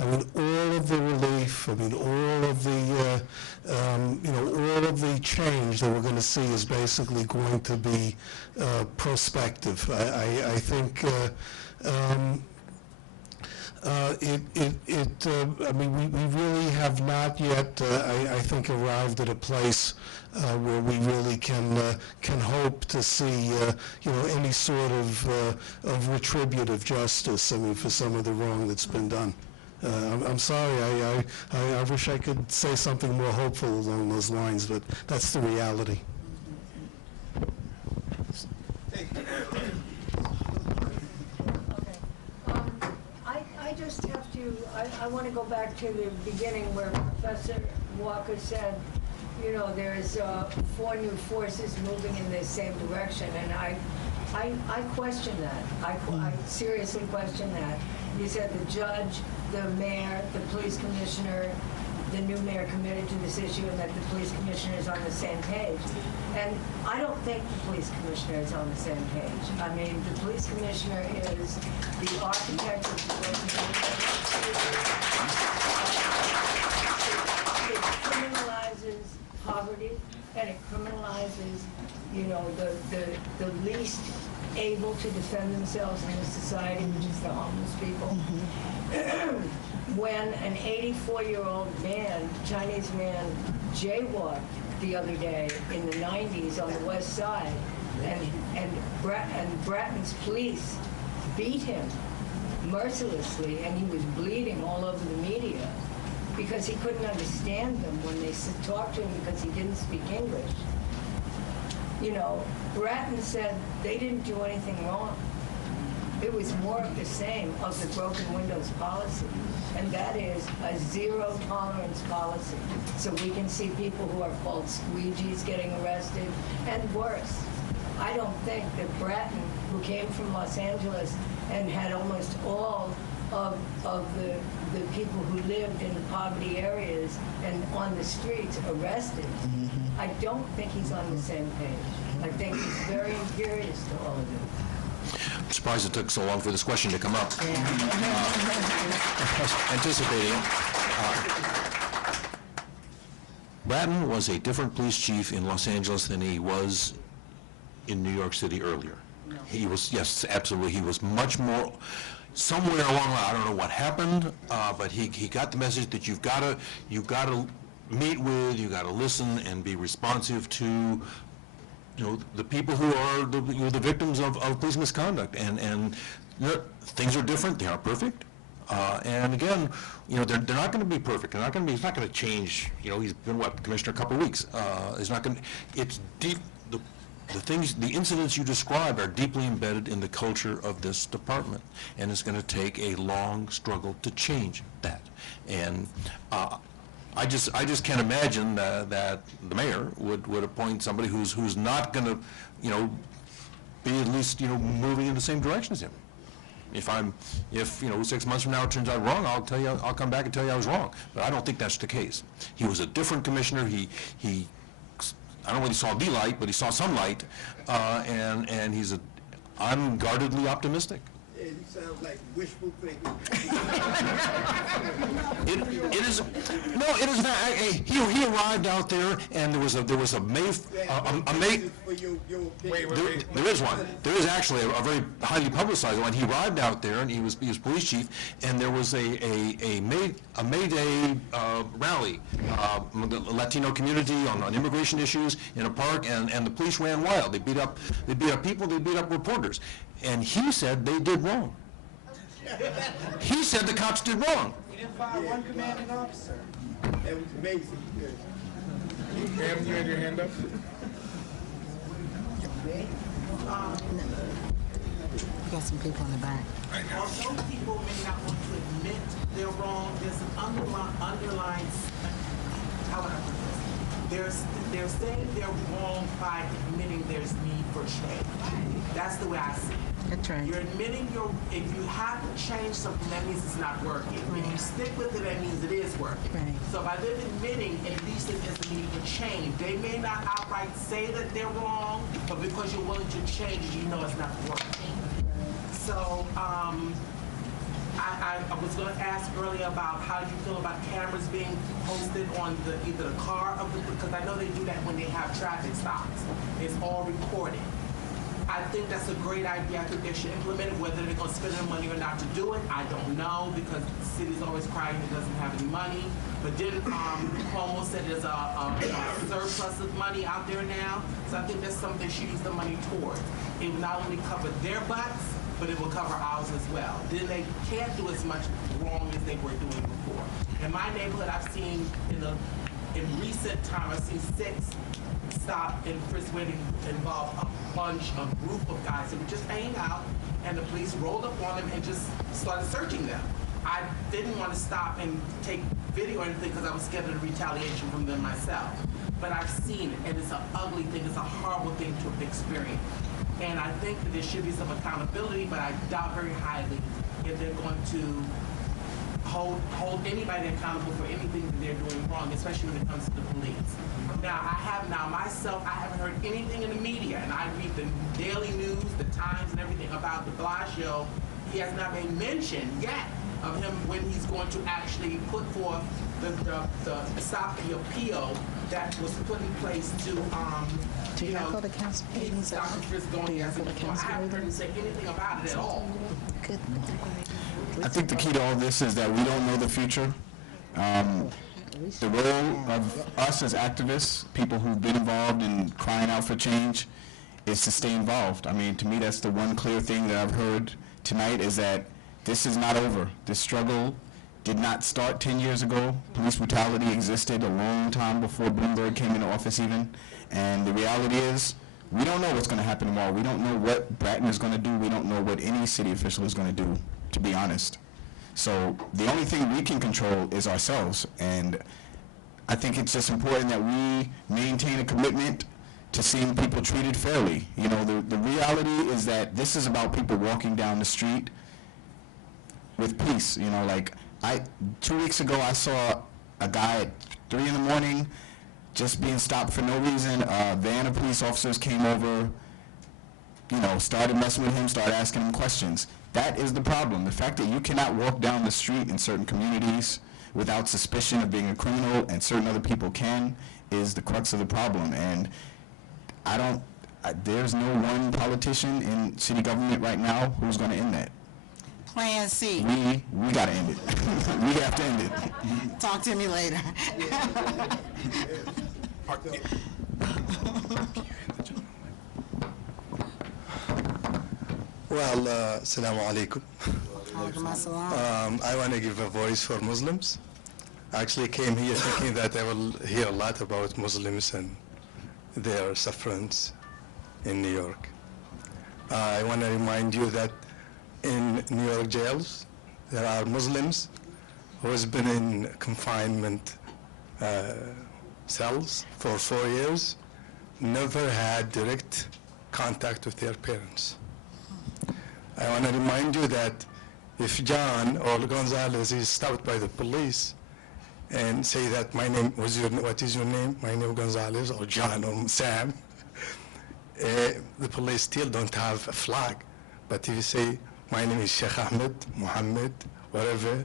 all of the relief. I mean, all of the, all of the change that we're going to see is basically going to be prospective. I think. I mean, we really have not yet, I think, arrived at a place where we really can hope to see, any sort of retributive justice. I mean, for some of the wrong that's been done. I'm sorry. I wish I could say something more hopeful along those lines, but that's the reality. I just have to, I want to go back to the beginning where Professor Walker said, there's 4 new forces moving in the same direction, and I question that. I seriously question that. You said the judge, the mayor, the police commissioner, the new mayor committed to this issue, and that the police commissioner is on the same page. And I don't think the police commissioner is on the same page. I mean, the police commissioner is the architect of the It criminalizes poverty, and it criminalizes, the least able to defend themselves in a society, which is the homeless people. When an 84-year-old man, Chinese man, jaywalked the other day in the 90s on the west side, and Bratton's police beat him mercilessly, and he was bleeding all over the media because he couldn't understand them when they talked to him because he didn't speak English. Bratton said they didn't do anything wrong. It was more of the same of the broken windows policy, and that is a zero tolerance policy. So we can see people who are called squeegees getting arrested, and worse. I don't think that Bratton, who came from Los Angeles and had almost all of the people who lived in the poverty areas and on the streets arrested, I don't think he's on the same page. I think he's very imperious to all of them. I'm surprised it took so long for this question to come up. Anticipating. Bratton was a different police chief in Los Angeles than he was in New York City earlier. No. He was, yes, absolutely. He was much more, somewhere along the line, I don't know what happened, but he got the message that you've got to meet with, you've got to listen and be responsive to the people who are the victims of police misconduct, and things are different. They aren't perfect, and again, they're not going to be perfect. They're not going to be. He's not going to change. He's been commissioner a couple of weeks. He's not going. It's deep. The things, the incidents you describe are deeply embedded in the culture of this department, and it's going to take a long struggle to change that. And I just can't imagine that the mayor would appoint somebody who's not going to, be at least moving in the same direction as him. If 6 months from now it turns out wrong, I'll come back and tell you I was wrong. But I don't think that's the case. He was a different commissioner. He I don't know whether he saw the light, but he saw some light, and I'm guardedly optimistic. It sounds like wishful thinking. It is not. He arrived out there, and there was a there is one. There is actually a very highly publicized one. He arrived out there, and he was police chief, and there was a May Day rally among the Latino community on immigration issues in a park, and the police ran wild. They beat up people. They beat up reporters. And he said they did wrong. He said the cops did wrong. He didn't fire one commanding officer. That was amazing. Ma'am, you had your hand up? Got some people in the back. Although people may not want to admit they're wrong, there's an underlying, how would I put this? They're saying they're wrong by admitting there's need for change. That's the way I see it. That's right. You're admitting if you have to change something, that means it's not working. If you stick with it, that means it is working. Right. So by them admitting, at least it is a need for change. They may not outright say that they're wrong, but because you're willing to change it, you know it's not working. So, I was going to ask earlier about how you feel about cameras being posted on either the car of because I know they do that when they have traffic stops. It's all recorded. I think that's a great idea. I think they should implement it. Whether they're going to spend their money or not to do it, I don't know, because the city's always crying it doesn't have any money. But then Cuomo said there's a surplus of money out there now. So I think that's something they should use the money towards. It will not only cover their butts, but it will cover ours as well. Then they can't do as much wrong as they were doing before. In my neighborhood, I've seen in recent time, I've seen 6 stop-and-frisk where they involve a group of guys that were just hanging out, and the police rolled up on them and just started searching them. I didn't want to stop and take video or anything because I was scared of the retaliation from them myself. But I've seen it, and it's an ugly thing. It's a horrible thing to experience. And I think that there should be some accountability, but I doubt very highly if they're going to hold anybody accountable for anything that they're doing wrong, especially when it comes to the police. Now, I haven't heard anything in the media, and I read the Daily News, the Times, and everything about de Blasio. He has not made mention yet of him when he's going to actually put forth the appeal that was put in place to Do you go to council meetings? I haven't heard him say anything about it at all. I think the key to all this is that we don't know the future. The role of us as activists, people who've been involved in crying out for change, is to stay involved. I mean, to me, that's the one clear thing that I've heard tonight, is that this is not over. This struggle did not start 10 years ago. Police brutality existed a long time before Bloomberg came into office even. And the reality is, we don't know what's going to happen tomorrow. We don't know what Bratton is going to do. We don't know what any city official is going to do, to be honest. So the only thing we can control is ourselves. And I think it's just important that we maintain a commitment to seeing people treated fairly. You know, the reality is that this is about people walking down the street with peace. You know, like 2 weeks ago I saw a guy at 3 in the morning just being stopped for no reason. A van of police officers came over, you know, started messing with him, started asking him questions. That is the problem. The fact that you cannot walk down the street in certain communities without suspicion of being a criminal and certain other people can is the crux of the problem. And there's no one politician in city government right now who's going to end that. Plan C. We got to end it. We have to end it. Talk to me later. Well, assalamu alaikum. I want to give a voice for Muslims. I actually came here thinking that I will hear a lot about Muslims and their sufferance in New York. I want to remind you that in New York jails, there are Muslims who has been in confinement cells for 4 years, never had direct contact with their parents. I want to remind you that if John or Gonzalez is stopped by the police and say that what is your name? My name is Gonzalez or John or Sam, the police still don't have a flag. But if you say, my name is Sheikh Ahmed, Muhammad, whatever,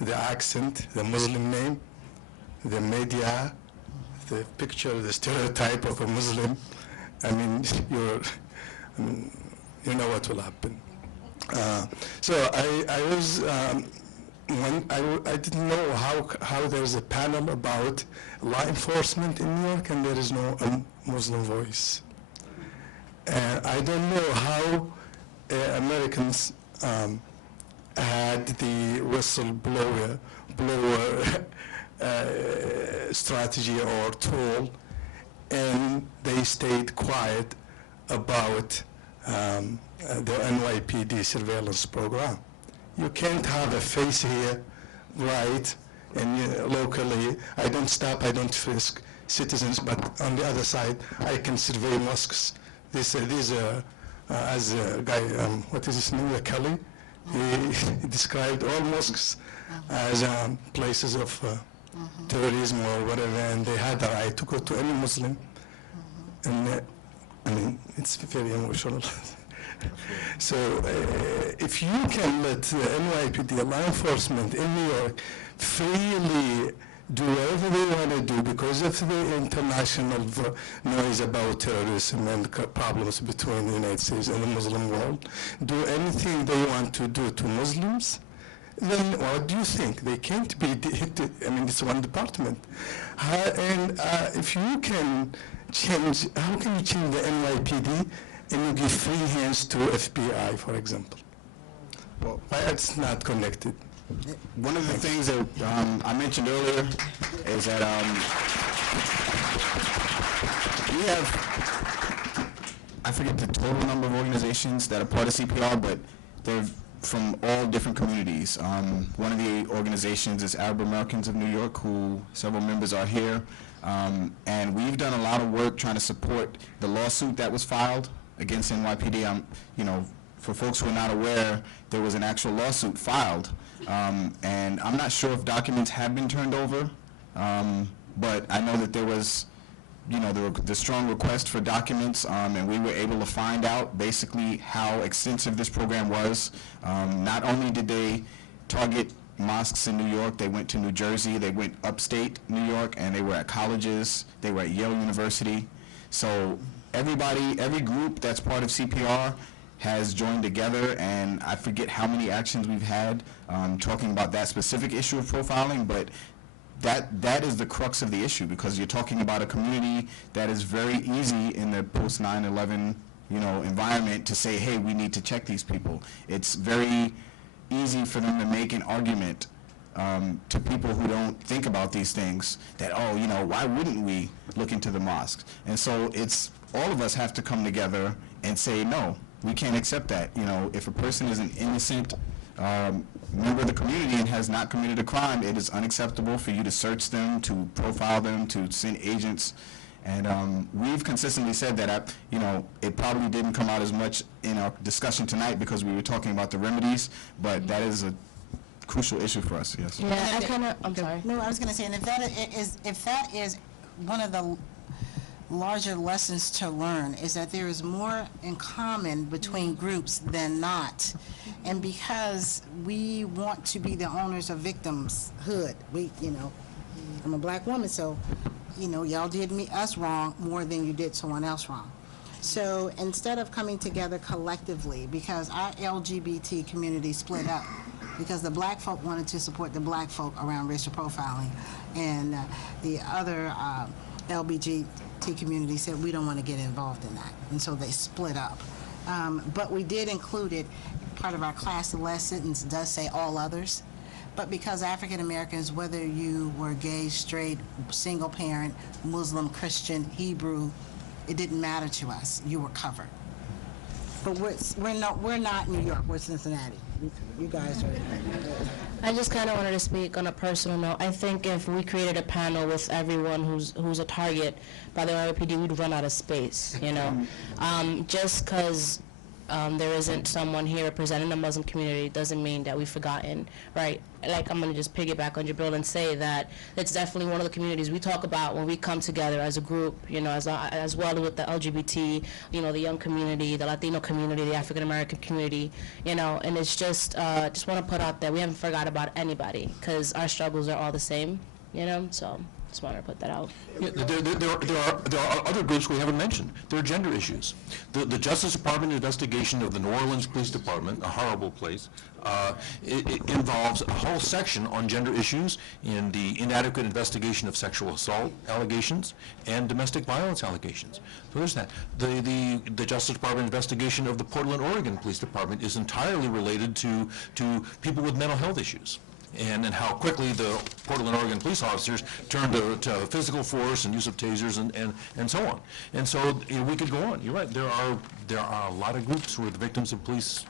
the accent, the Muslim name, the media, the picture, the stereotype of a Muslim, I mean, you know what will happen. So I was, I didn't know how there's a panel about law enforcement in New York and there is no Muslim voice. And I don't know how Americans had the whistleblower strategy or tool, and they stayed quiet about the NYPD surveillance program. You can't have a face here, right, and locally, I don't stop, I don't frisk citizens, but on the other side, I can survey mosques. These as a guy, what is his name, Kelly? He described all mosques as places of terrorism or whatever, and they had the right to go to any Muslim. And I mean, it's very emotional. So if you can let the NYPD, law enforcement in New York, freely do whatever they want to do because of the international noise about terrorism and problems between the United States and the Muslim world, do anything they want to do to Muslims, then what do you think? They can't be, I mean, it's one department. And if you can change, how can you change the NYPD and you give free hands to FBI, for example? Well, it's not connected. One of the things that I mentioned earlier is that we have, I forget the total number of organizations that are part of CPR, but they're from all different communities. One of the organizations is Arab Americans of New York, who several members are here. And we've done a lot of work trying to support the lawsuit that was filed against NYPD. You know, for folks who are not aware, there was an actual lawsuit filed. And I'm not sure if documents have been turned over, but I know that there was, you know, the strong request for documents, and we were able to find out basically how extensive this program was. Not only did they target mosques in New York, they went to New Jersey, they went upstate New York, and they were at colleges, they were at Yale University. So everybody, every group that's part of CPR has joined together, and I forget how many actions we've had talking about that specific issue of profiling, but that is the crux of the issue, because you're talking about a community that is very easy in the post 9/11, you know, environment to say, hey, we need to check these people. It's very easy for them to make an argument to people who don't think about these things that, oh, you know, why wouldn't we look into the mosques? And so it's all of us have to come together and say, no, we can't accept that. You know, if a person is an innocent member of the community and has not committed a crime, it is unacceptable for you to search them, to profile them, to send agents. And we've consistently said that, you know, it probably didn't come out as much in our discussion tonight because we were talking about the remedies, but that is a crucial issue for us, yes. Yeah, I kind of, I'm sorry. No, I was going to say, and if that is one of the larger lessons to learn, is that there is more in common between groups than not. And because we want to be the owners of victimhood, we, you know, I'm a black woman, so, you know, y'all did us wrong more than you did someone else wrong. So instead of coming together collectively, because our LGBT community split up, because the black folk wanted to support the black folk around racial profiling, and the other LGBT community said we don't want to get involved in that, and so they split up. But we did include it, part of our class lessons does say all others, but because African Americans, whether you were gay, straight, single parent, Muslim, Christian, Hebrew, it didn't matter to us. You were covered. But we're not New York, we're Cincinnati. You guys are. I just kind of wanted to speak on a personal note. I think if we created a panel with everyone who's a target by the NYPD, we'd run out of space, you know. Just because there isn't someone here representing the Muslim community doesn't mean that we've forgotten, right? Like, I'm going to just piggyback on Jabril and say that it's definitely one of the communities we talk about when we come together as a group, you know, as well with the LGBT, you know, the young community, the Latino community, the African American community, you know, and it's just want to put out there, we haven't forgot about anybody, because our struggles are all the same, you know, so just wanted to put that out. Yeah, there are other groups we haven't mentioned. There are gender issues. The Justice Department investigation of the New Orleans Police Department, a horrible place, it involves a whole section on gender issues in the inadequate investigation of sexual assault allegations and domestic violence allegations. So there's that. The Justice Department investigation of the Portland, Oregon Police Department is entirely related to people with mental health issues. and how quickly the Portland, Oregon police officers turned to physical force and use of tasers and so on. And so we could go on. You're right. There are a lot of groups who are the victims of police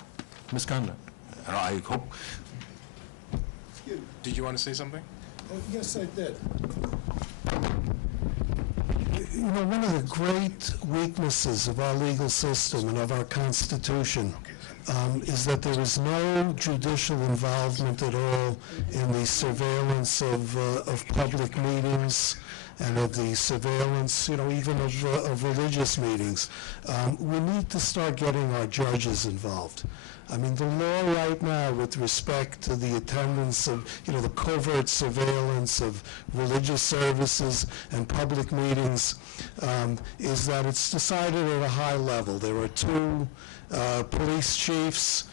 misconduct. And I hope. Did you want to say something? Yes, I did. You know, one of the great weaknesses of our legal system and of our Constitution is that there is no judicial involvement at all in the surveillance of public meetings and of the surveillance, you know, even of religious meetings. We need to start getting our judges involved. I mean, the law right now with respect to the attendance of, you know, the covert surveillance of religious services and public meetings is that it's decided at a high level. There are two police chiefs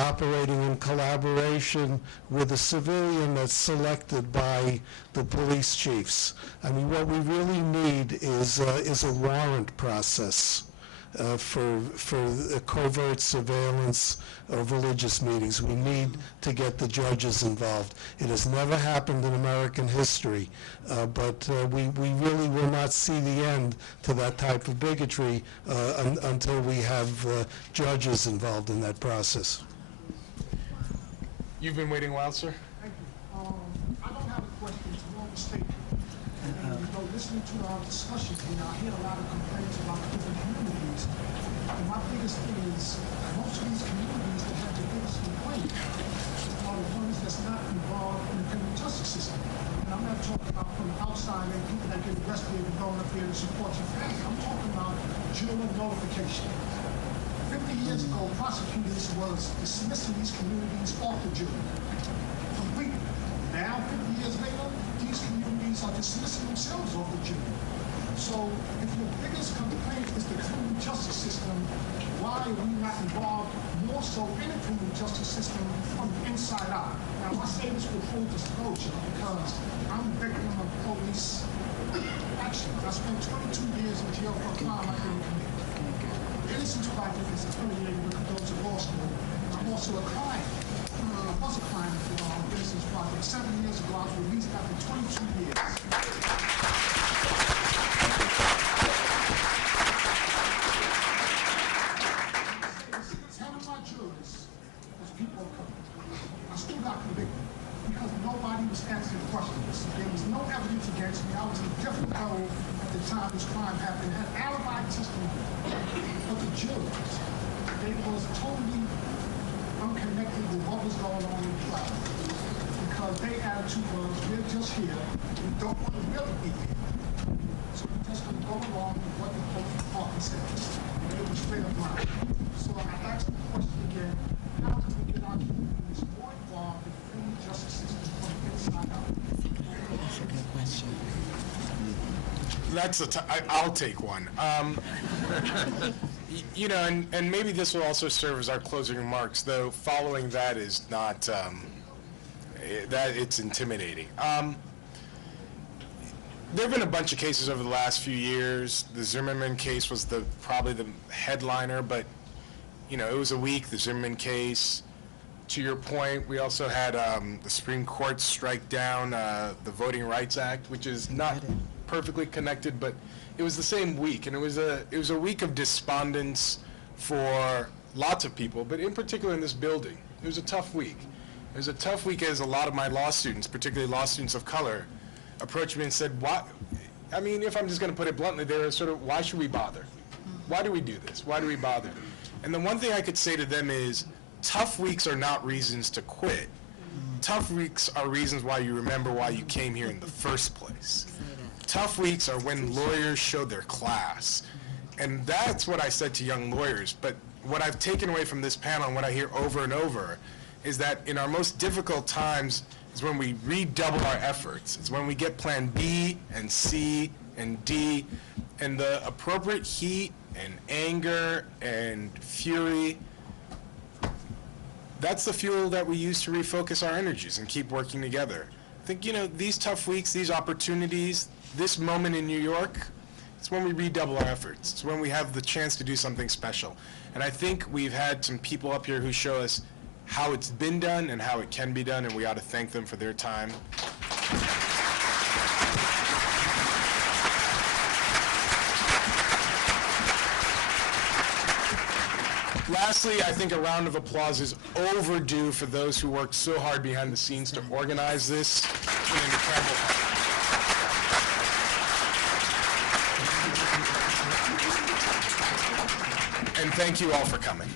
operating in collaboration with a civilian that's selected by the police chiefs. I mean, what we really need is a warrant process for covert surveillance of religious meetings. We need to get the judges involved. It has never happened in American history, but we really will not see the end to that type of bigotry until we have judges involved in that process. You've been waiting a while, sir? Thank you. I don't have a question, it's more of a statement. Listening to our discussions here, I hear a lot of complaints about different communities. And my biggest thing is, most of these communities that have the biggest complaint are the ones that's not involved in the criminal justice system. And I'm not talking about from the outside and people that get arrested and going up there to support your family. I'm talking about jury notification. 50 years ago, prosecutors was dismissing these communities off the jury completely. Now, 50 years later, these communities are dismissing themselves off the jury. So, if your biggest complaint is the criminal justice system, why are we not involved more so in the criminal justice system from the inside out? Now, I say this with full disclosure because I'm a victim of police action. I spent 22 years in jail for a crime I didn't commit. Innocent supervisors affiliated with Cardozo Law School. I'm also a client. I was a client for Innocence Project. 7 years ago, I was released after 22 years. Ten of my jurors was people of color. I still got convicted because nobody was asking questions. There was no evidence against me. I was in different role at the time this crime happened. I had alibi testimony. But the jurors, they was totally unconnected with what was going on in the trial. Because their attitude was, we're just here, we don't want to really be here. So we're just going to go along with what the department says. And it was straight up line. So I asked the question again, how can we get our communities more involved in the criminal justice system from the inside out? That's a good question. I'll take one. You know, and maybe this will also serve as our closing remarks, though following that is not, that it's intimidating. There have been a bunch of cases over the last few years. The Zimmerman case was probably the headliner, but, you know, it was a week, the Zimmerman case. To your point, we also had the Supreme Court strike down the Voting Rights Act, which is not perfectly connected, but it was the same week, and it was a week of despondence for lots of people, but in particular in this building. It was a tough week. It was a tough week as a lot of my law students, particularly law students of color, approached me and said, "Why?" I mean, if I'm just going to put it bluntly, they were sort of, "Why should we bother? Why do we do this? Why do we bother?" And the one thing I could say to them is, tough weeks are not reasons to quit. Tough weeks are reasons why you remember why you came here in the first place. Tough weeks are when lawyers show their class. And that's what I said to young lawyers. But what I've taken away from this panel and what I hear over and over is that in our most difficult times is when we redouble our efforts. It's when we get plan B and C and D and the appropriate heat and anger and fury. That's the fuel that we use to refocus our energies and keep working together. I think, you know, these tough weeks, these opportunities, this moment in New York, it's when we redouble our efforts. It's when we have the chance to do something special. And I think we've had some people up here who show us how it's been done and how it can be done, and we ought to thank them for their time. Lastly, I think a round of applause is overdue for those who worked so hard behind the scenes to organize this in an incredible way. And thank you all for coming.